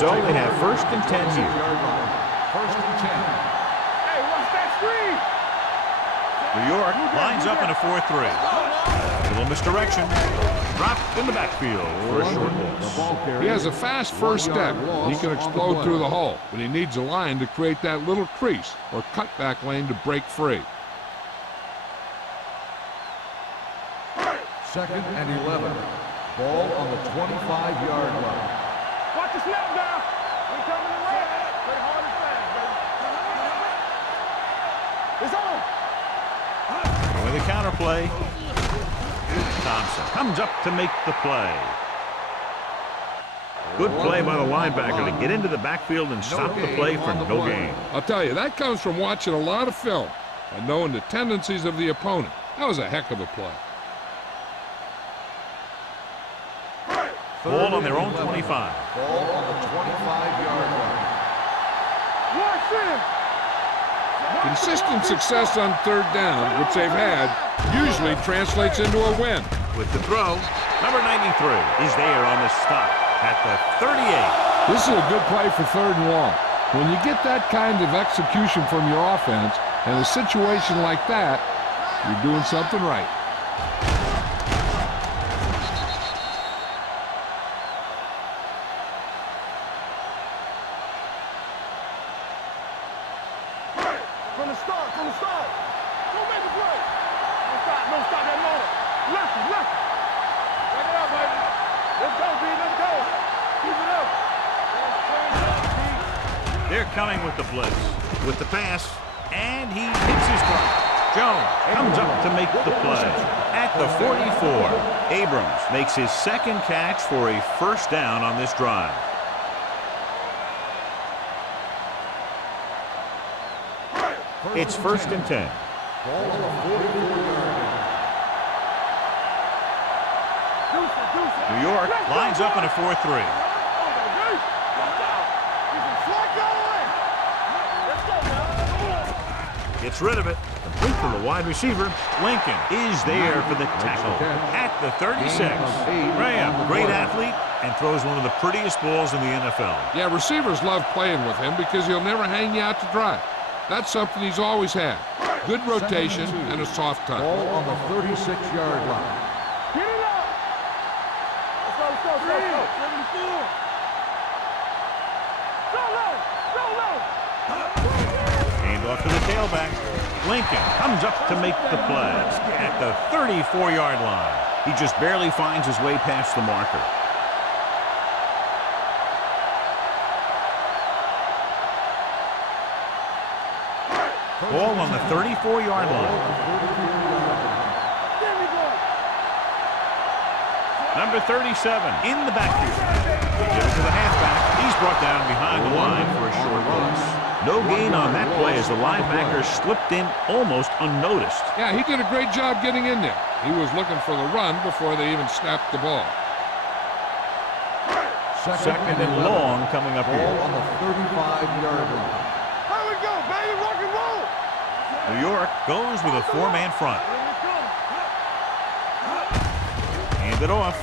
So they have 1st and 10 here. 1st and 10. Hey, watch that screen. New York lines up in a 4-3. A little misdirection. Dropped in the backfield for a short loss. He has a fast first step. He can explode through the hole, but he needs a line to create that little crease or cutback lane to break free. 2nd and 11. Ball on the 25-yard line. Watch the snap now. We coming to run. Play hard and fast, baby. It's on. With the counter play. Thompson comes up to make the play. Good play by the linebacker to get into the backfield and stop the play for no gain. I'll tell you, that comes from watching a lot of film and knowing the tendencies of the opponent. That was a heck of a play. Ball on their own 25. Ball on the 25-yard line. Watch him. Consistent success on 3rd down, which they've had, usually translates into a win. With the throw, number 93 is there on the stop at the 38. This is a good play for 3rd and long. When you get that kind of execution from your offense and a situation like that, you're doing something right. From the start. Don't make a play. Don't stop that motor. Left. Take it out, baby. Let's go, B. Let's go. Keep it up. They're coming with the blitz. With the pass, and he hits his target. Jones comes up to make the play. At the 44, Abrams makes his 2nd catch for a 1st down on this drive. It's 1st and 10. Ball on the 44-yard line. New York lines up in a 4-3. Gets rid of it. Complete to the wide receiver. Lincoln is there for the tackle at the 36. Graham, great athlete, and throws one of the prettiest balls in the NFL. Yeah, receivers love playing with him because he'll never hang you out to dry. That's something he's always had. Good rotation and a soft touch. Ball on the 36-yard line. Get it up. Let's go. 74. Go low. Hand off to the tailback. Lincoln comes up to make the play at the 34-yard line. He just barely finds his way past the marker. Ball on the 34-yard line. Number 37 in the backfield. They give it to the halfback. He's brought down behind the line for a short loss. No gain on that play as the linebacker slipped in almost unnoticed. Yeah, he did a great job getting in there. He was looking for the run before they even snapped the ball. 2nd and long coming up Ball here. on the 35-yard line. Here we go, baby. Rock and roll. New York goes with a 4-man front. Hand it off.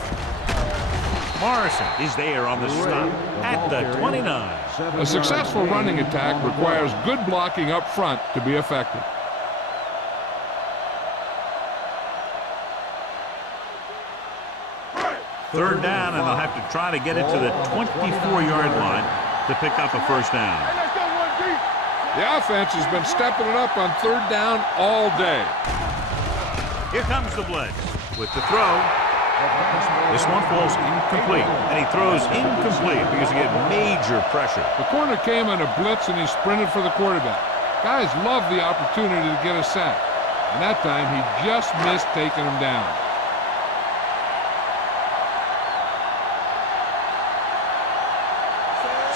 Morrison is there on the stop at the 29. A successful running attack requires good blocking up front to be effective. Third down, and they'll have to try to get it to the 24-yard line to pick up a 1st down. Hey, let's go, 1 deep. The offense has been stepping it up on 3rd down all day. Here comes the blitz with the throw. This one falls incomplete, and he throws incomplete because he had major pressure. The corner came on a blitz and he sprinted for the quarterback. Guys love the opportunity to get a sack, and that time he just missed taking him down.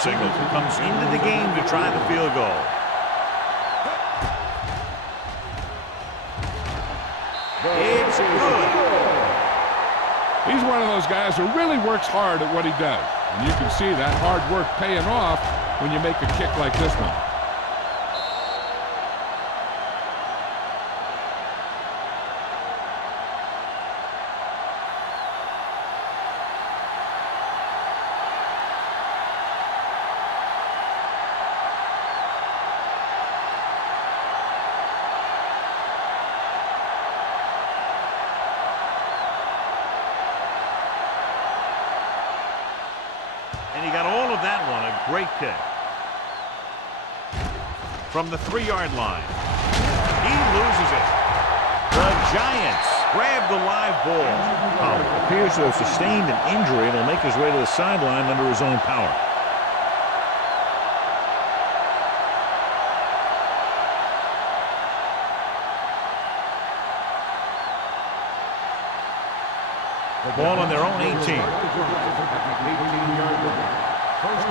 Singleton comes into the game to try the field goal. It's good. He's one of those guys who really works hard at what he does. And you can see that hard work paying off when you make a kick like this one. And he got all of that one. A great kick. From the 3-yard line. He loses it. The Giants grab the live ball. Appears to have sustained an injury and will make his way to the sideline under his own power. Ball on their own 18. First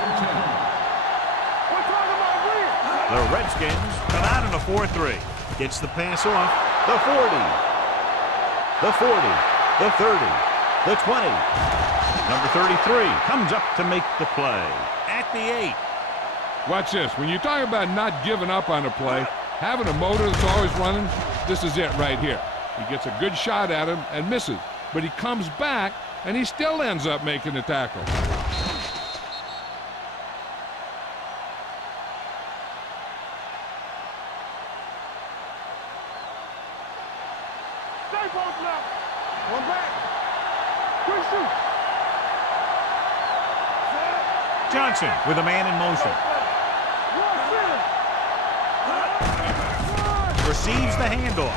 and 10. The Redskins come out in a 4-3. Gets the pass off. The 40. The 40. The 30. The 20. Number 33 comes up to make the play. At the 8. Watch this. When you talk about not giving up on a play, having a motor that's always running, this is it right here. He gets a good shot at him and misses. But he comes back, and he still ends up making the tackle. Stay post now. One back. Quick shoot. Johnson with a man in motion. Receives the handoff.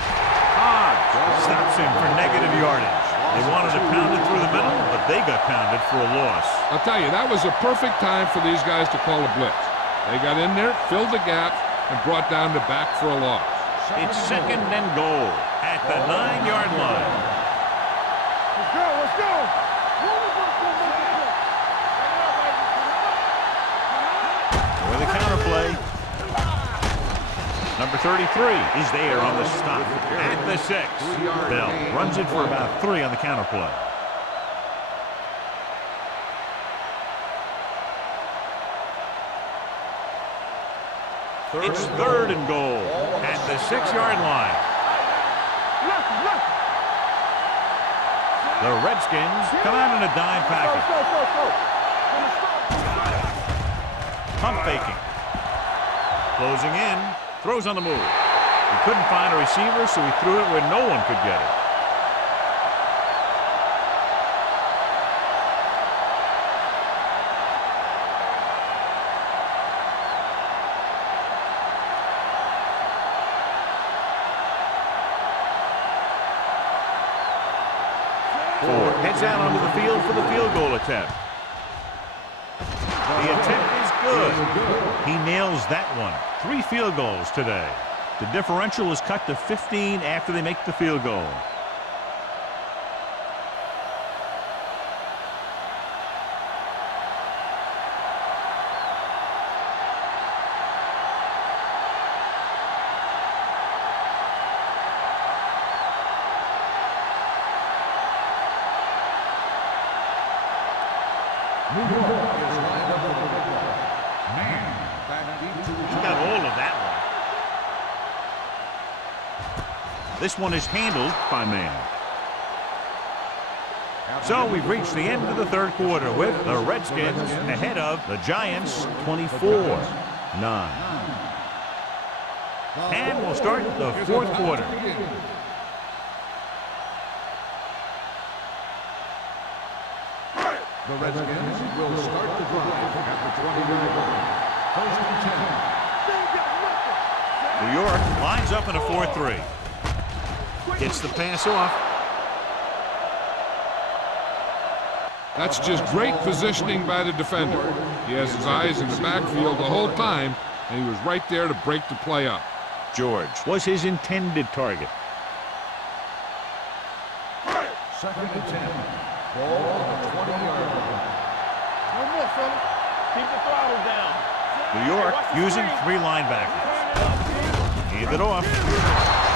Stops him for negative yardage. They wanted to pound it through the middle, but they got pounded for a loss. I'll tell you, that was a perfect time for these guys to call a blitz. They got in there, filled the gap, and brought down the back for a loss. It's 2nd and goal at the 9-yard line. Let's go, let's go. With the counter play. Number 33 is there on the stop at the 6. Bell runs it for about 3 on the counter play. It's 3rd and goal at the 6-yard line. The Redskins come out in a dime package. Pump faking. Closing in. Throws on the move. He couldn't find a receiver, so he threw it where no one could get it. Ford heads out onto the field for the field goal attempt. The attempt is good. He nails that one. 3 field goals today. The differential is cut to 15 after they make the field goal. This one is handled by man. So we've reached the end of the 3rd quarter with the Redskins ahead of the Giants 24-9. And we'll start the 4th quarter. The Redskins will start the drive at the 20-yard line. First and 10. New York lines up in a 4-3. Gets the pass off. That's just great positioning by the defender. He has his eyes in the backfield the whole time, and he was right there to break the play up. George was his intended target. 2nd and 10. Ball on the 20-yard line. No more, fella. Keep the throttle down. New York using 3 linebackers. Hand it off.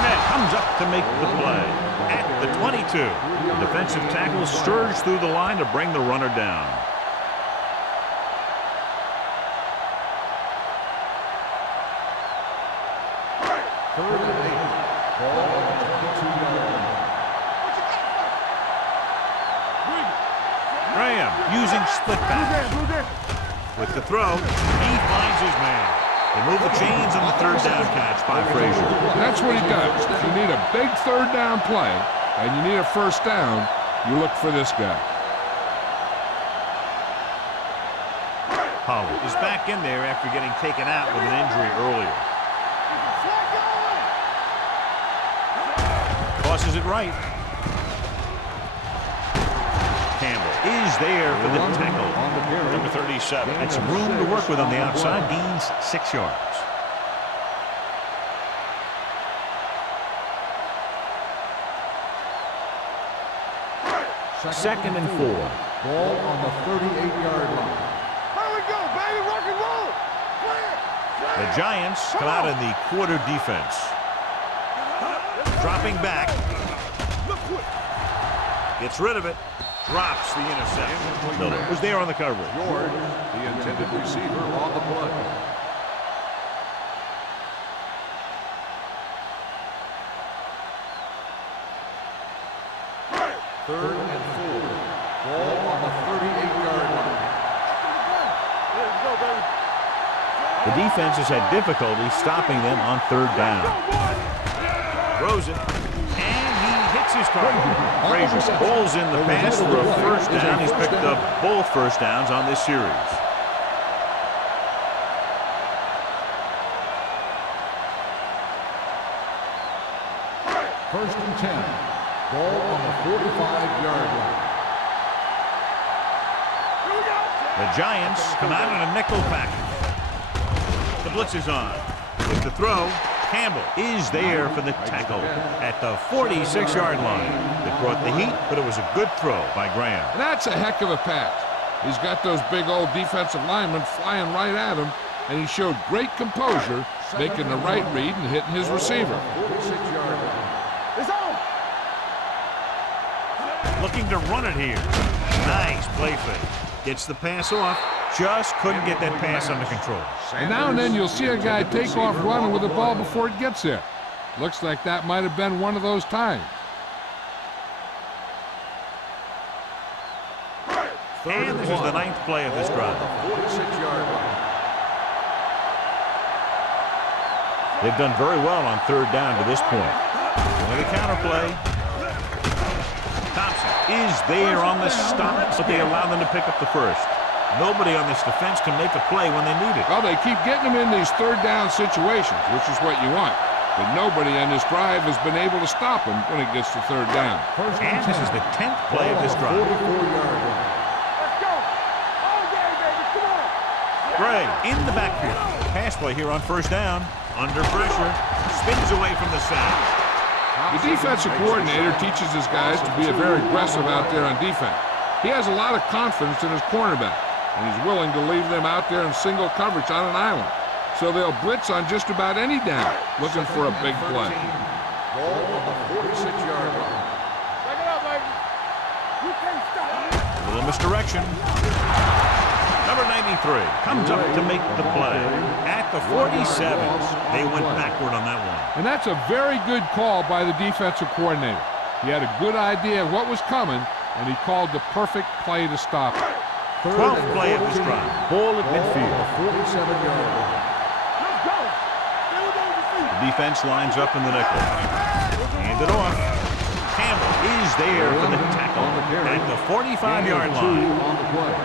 Smith comes up to make the play at the 22. The defensive tackle surged through the line to bring the runner down. Third and 8. Ball on the 22-yard line. Graham using split back. With the throw, he finds his man. They move the chains on the 3rd down catch by Frazier. That's what he does. If you need a big 3rd down play and you need a 1st down, you look for this guy. Pollard is back in there after getting taken out with an injury earlier. Tosses it right. Campbell is there for the tackle. Number 37. Had some room to work with on the outside. Gains 6 yards. Second and 4. Ball on the 38-yard line. Here we go, baby. Rock and roll. The Giants come out in the quarter defense. Dropping back. Gets rid of it. Drops the interception. Miller was there on the coverage. George, the intended receiver, on the play. Third and 4. Ball on the 38-yard line. The defense has had difficulty stopping them on third down. Throws it. And he hits his target. Frazier pulls in the pass for a first down. He's picked up both first downs on this series. First and 10. Ball on the 45-yard line. The Giants come out in a nickel package. The blitz is on. With the throw, Campbell is there for the tackle at the 46-yard line. It brought the heat, but it was a good throw by Graham. That's a heck of a pass. He's got those big old defensive linemen flying right at him, and he showed great composure, making the right read and hitting his receiver. 46-yard line. It's on. Looking to run it here. Nice play fake. Gets the pass off. Just couldn't get that pass under control. And now and then you'll see a guy take off running with the ball before it gets there. Looks like that might have been one of those times. And this is the 9th play of this drive. 46-yard line. They've done very well on third down to this point. With a counter play. Thompson is there on the stop, but they allow them to pick up the first. Nobody on this defense can make a play when they need it. Well, they keep getting them in these third down situations, which is what you want. But nobody on this drive has been able to stop him when it gets to third down. And this is the 10th play of this drive. 44-yard line. Let's go. All day, baby. Come on. Gray in the backfield. Pass play here on first down. Under pressure. Spins away from the sack. The defensive coordinator teaches his guys to be very aggressive out there on defense. He has a lot of confidence in his cornerback, and he's willing to leave them out there in single coverage on an island. So they'll blitz on just about any down, looking for a big play. Ball on the 46-yard line. Back it up, baby. You can't stop. A little misdirection. Number 93 comes up to make the play. At the 47, they went backward on that one. And that's a very good call by the defensive coordinator. He had a good idea of what was coming, and he called the perfect play to stop it. 12th play of this drive. Ball at midfield. 47-yard line. Let's go. The defense lines up in the nickel. Hand it off. Campbell is there for the tackle at the 45-yard line. On the play.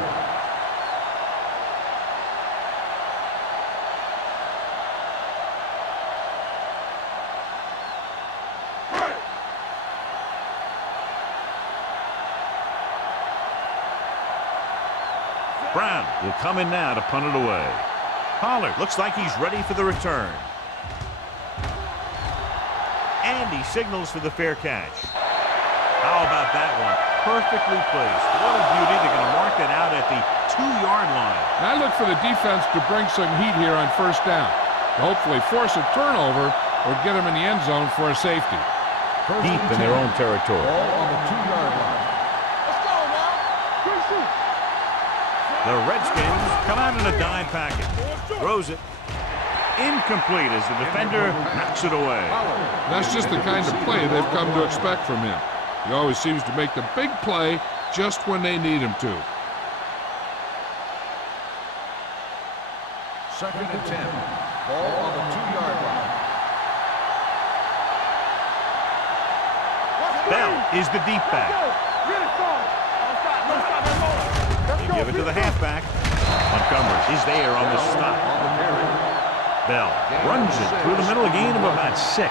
Brown will come in now to punt it away. Pollard looks like he's ready for the return. And he signals for the fair catch. How about that one? Perfectly placed. What a beauty. They're going to mark that out at the 2-yard line. I look for the defense to bring some heat here on first down, to hopefully force a turnover or get them in the end zone for a safety. Deep in their own territory. Ball on the 2-yard line. Let's go now. Quick shoot. The Redskins come out in a dime package. Throws it. Incomplete as the defender knocks it away. That's just the kind of play they've come to expect from him. He always seems to make the big play just when they need him to. Second and 10. Ball on the 2-yard line. Bell is the deep back. Get it, son. Don't stop that motor. Let's They go. give it to the halfback. Montgomery is there on the stop. On the carry. Bell runs it through the middle, a gain of about 6.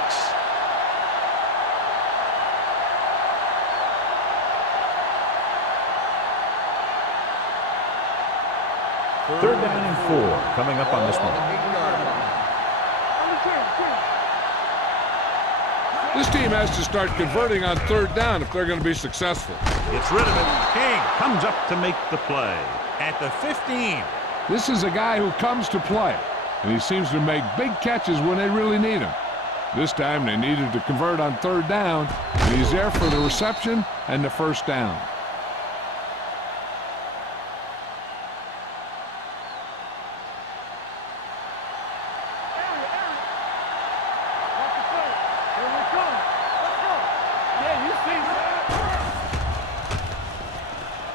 Third down and 4 coming up on this one. This team has to start converting on third down if they're going to be successful. Gets rid of it. King comes up to make the play at the 15. This is a guy who comes to play, and he seems to make big catches when they really need him. This time they needed to convert on third down, and he's there for the reception and the first down.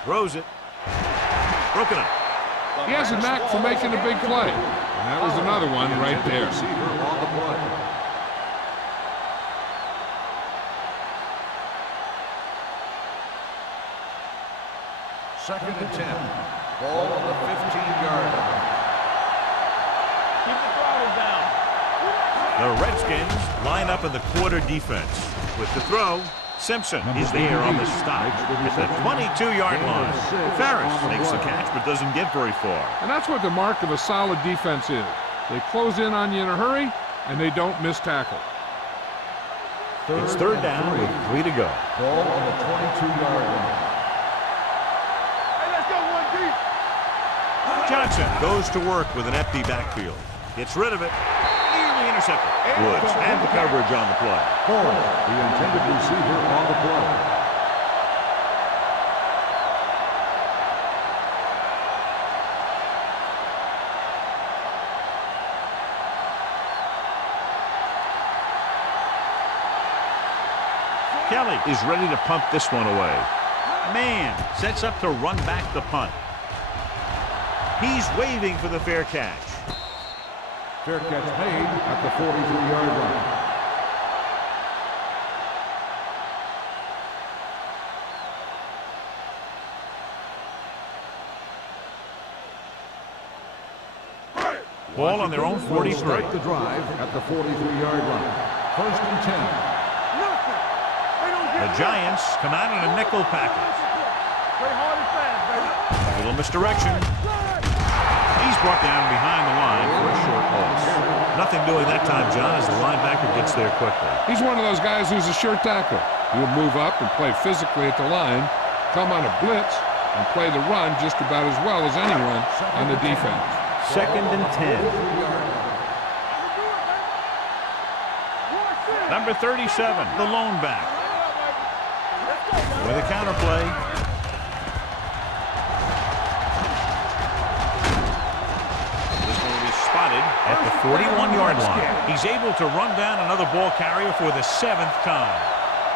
Throws it. Broken up. He has a knack for making a big play. And that was another one right there. Receiver on the play. Second and 10. Ball on the 15-yard line. Keep the throttle down. The Redskins line up in the quarter defense. With the throw, Simpson is there on the stop at the 22-yard line. Ferris makes the catch but doesn't get very far. And that's what the mark of a solid defense is. They close in on you in a hurry, and they don't miss tackle. It's third down with 3 to go. Ball on the 22-yard line. Hey, let's go one deep. Johnson goes to work with an empty backfield. Gets rid of it. Nearly intercepted. Woods and the coverage on the play. The intended receiver on the play. Kelly is ready to punt this one away. Man sets up to run back the punt. He's waving for the fair catch. Fair catch made at the 43-yard line. Ball on their own 43. Start the drive at the 43-yard line. First and 10. The Giants come out in a nickel package. Play hard and fast, baby. A little misdirection. He's brought down behind the line for a short loss. Nothing doing that time, John, as the linebacker gets there quickly. He's one of those guys who's a sure tackle. He'll move up and play physically at the line, come on a blitz, and play the run just about as well as anyone on the defense. Second and 10. Number 37, the lone back. With a counter play. This one will be spotted at the 41-yard line. He's able to run down another ball carrier for the 7th time.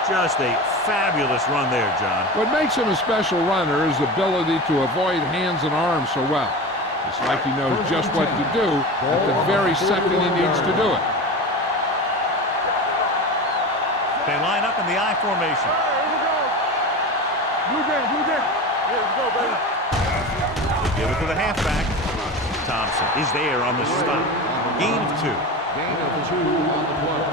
Just a fabulous run there, John. What makes him a special runner is the ability to avoid hands and arms so well. It's like he knows just what to do at the very second he needs to do it. They line up in the I formation. Blue game, blue game. Yeah, let's go, baby. They give it to the halfback. Thompson is there on the stop. Gain of 2. Gain of 2 on the play.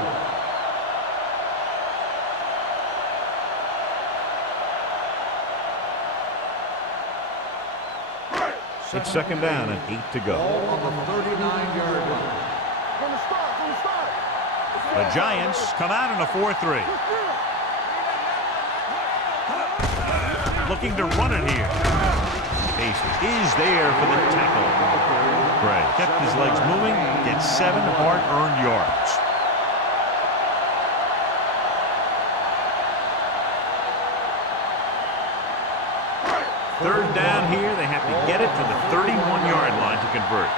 It's second down and 8 to go. Ball on the 39-yard line. From the start. The Giants come out in a 4-3. Looking to run it here. Casey is there for the tackle. Gray kept his legs moving, gets 7 hard-earned yards. Third down here, they have to get it to the 31-yard line to convert.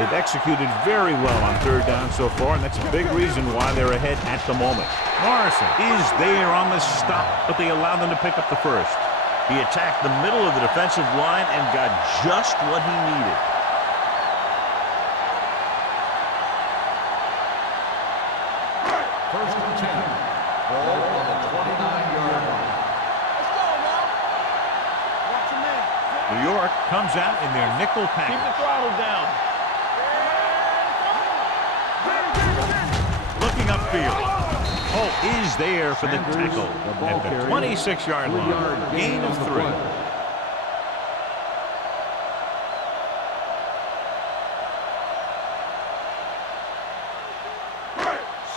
They've executed very well on third down so far, and that's a big reason why they're ahead at the moment. Morrison is there on the stop, but they allow them to pick up the first. He attacked the middle of the defensive line and got just what he needed. First and 10. Ball on the 29-yard line. Let's go, y'all. Watch your man. New York comes out in their nickel Keep the package. throttle down. Looking upfield. Holt is there for the tackle at the 26-yard line. Gain of 3.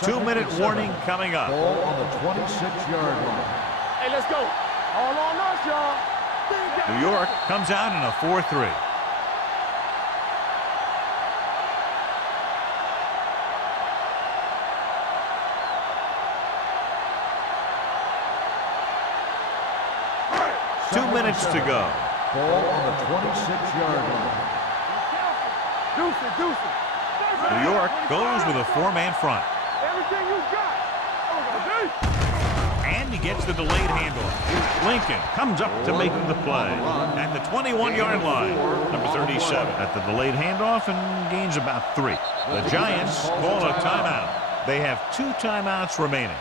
Two-minute warning coming up. Ball on the 26-yard line. Hey, let's go. All on us, y'all. New York comes out in a 4-3. Two minutes to go. Ball on the 26-yard line. Deuce it, deuce it. New York goes with a 4-man front. Everything you got. And he gets the delayed handoff. Lincoln comes up to make the play at the 21-yard line. Number 37 at the delayed handoff and gains about 3. The Giants call a timeout. They have 2 timeouts remaining.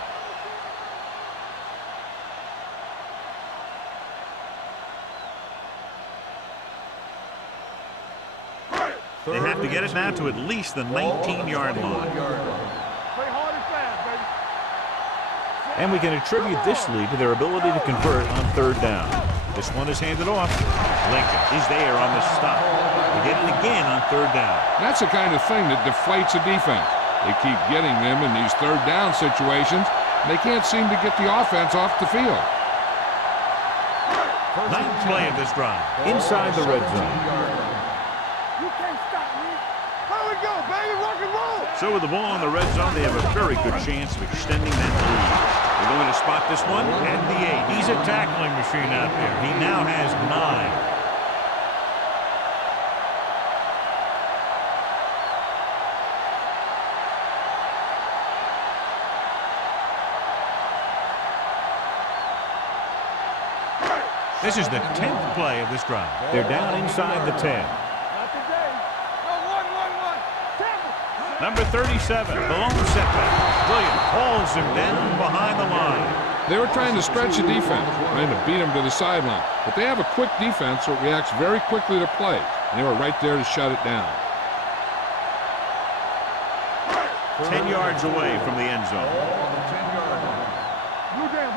They have to get it now to at least the 19-yard line. Play hard and fast, baby. And we can attribute this lead to their ability to convert on 3rd down. This one is handed off. Lincoln is there on the stop. They get it again on 3rd down. That's the kind of thing that deflates a defense. They keep getting them in these 3rd down situations. They can't seem to get the offense off the field. Ninth play of this drive. Inside the red zone. You can't stop me. How we go, baby? Rock and roll. So with the ball in the red zone, they have a very good chance of extending that lead. They're going to spot this one at the 8. He's a tackling machine out there. He now has 9. This is the 10th play of this drive. They're down inside the 10. Not today. No, one. Tackle. Number 37, the lone setback. Williams hauls him down behind the line. They were trying to stretch the defense, trying to beat them to the sideline. But they have a quick defense that reacts very quickly to play. And they were right there to shut it down. 10 yards away from the end zone. Blue down.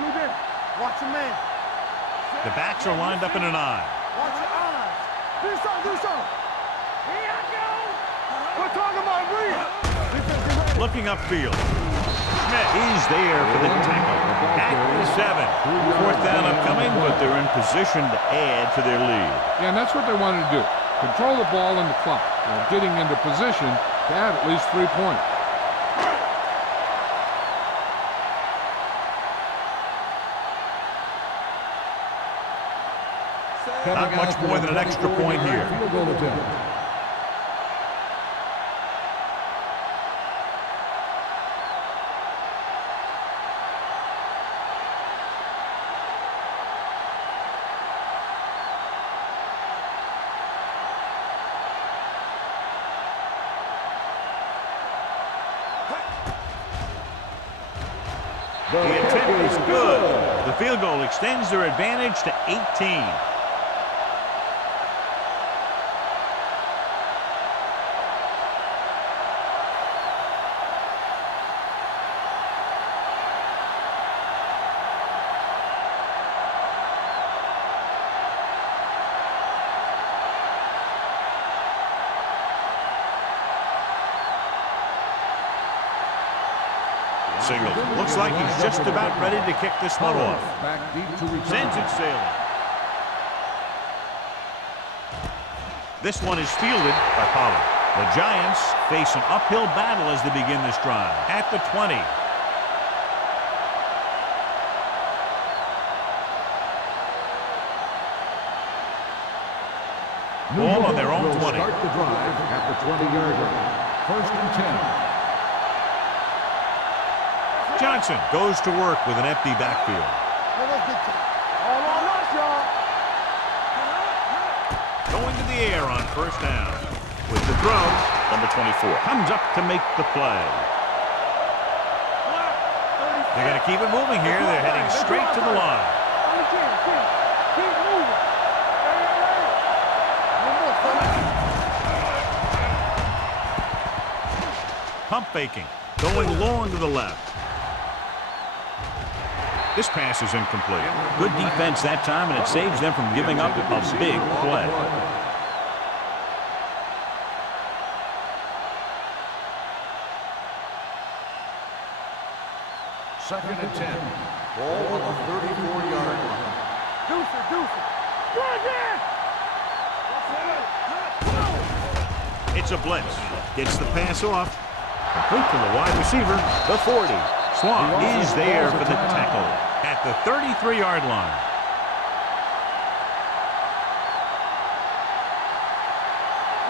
Watch your man. The backs are lined up in an I. Watch your eyes. Do something. Here I go. We're talking about real. Looking upfield. Schmidt is there for the tackle. At the 7. 4th down upcoming, but they're in position to add to their lead. Yeah, and that's what they wanted to do. Control the ball and the clock. They're getting into position to add at least 3 points. Not much more than an extra point here. Field goal attempt. The attempt is good. The field goal extends their advantage to 18. Single. Looks like he's just about ready to kick this one off. Back deep to return. Sends it sailing. This one is fielded by Pollard. The Giants face an uphill battle as they begin this drive. At the 20. Ball on their own 20. Start the drive at the 20-yard line. 1st and 10. Johnson goes to work with an empty backfield. All on us, y'all. Going to the air on 1st down. With the throw, number 24 comes up to make the play. They're going to keep it moving here. They're heading straight to the line. Keep moving. Pump faking. Going long to the left. This pass is incomplete. Good defense that time, and it saves them from giving up a big play. Second and 10. Ball on the 34-yard line. Deuce it, deuce it. Go again! It's a blitz. Gets the pass off. Complete to the wide receiver, the 40. Swan is there for the tackle at the 33-yard line.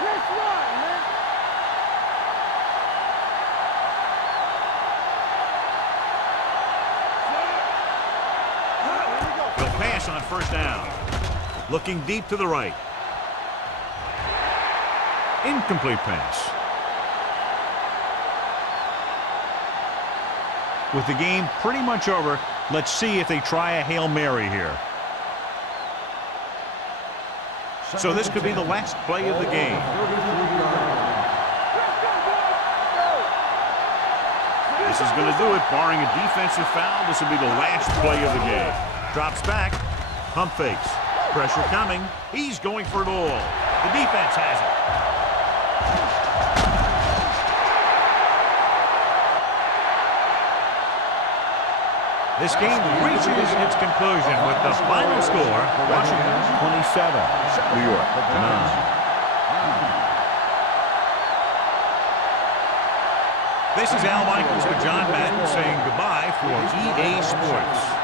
Let's run, man! He'll pass on first down. Looking deep to the right. Incomplete pass. With the game pretty much over, let's see if they try a Hail Mary here. So this could be the last play of the game. This is going to do it. Barring a defensive foul, this will be the last play of the game. Drops back. Pump fakes. Pressure coming. He's going for it all. The defense has it. This game reaches its conclusion with the final score, Washington 27, New York 9. This is Al Michaels with John Madden saying goodbye for EA Sports.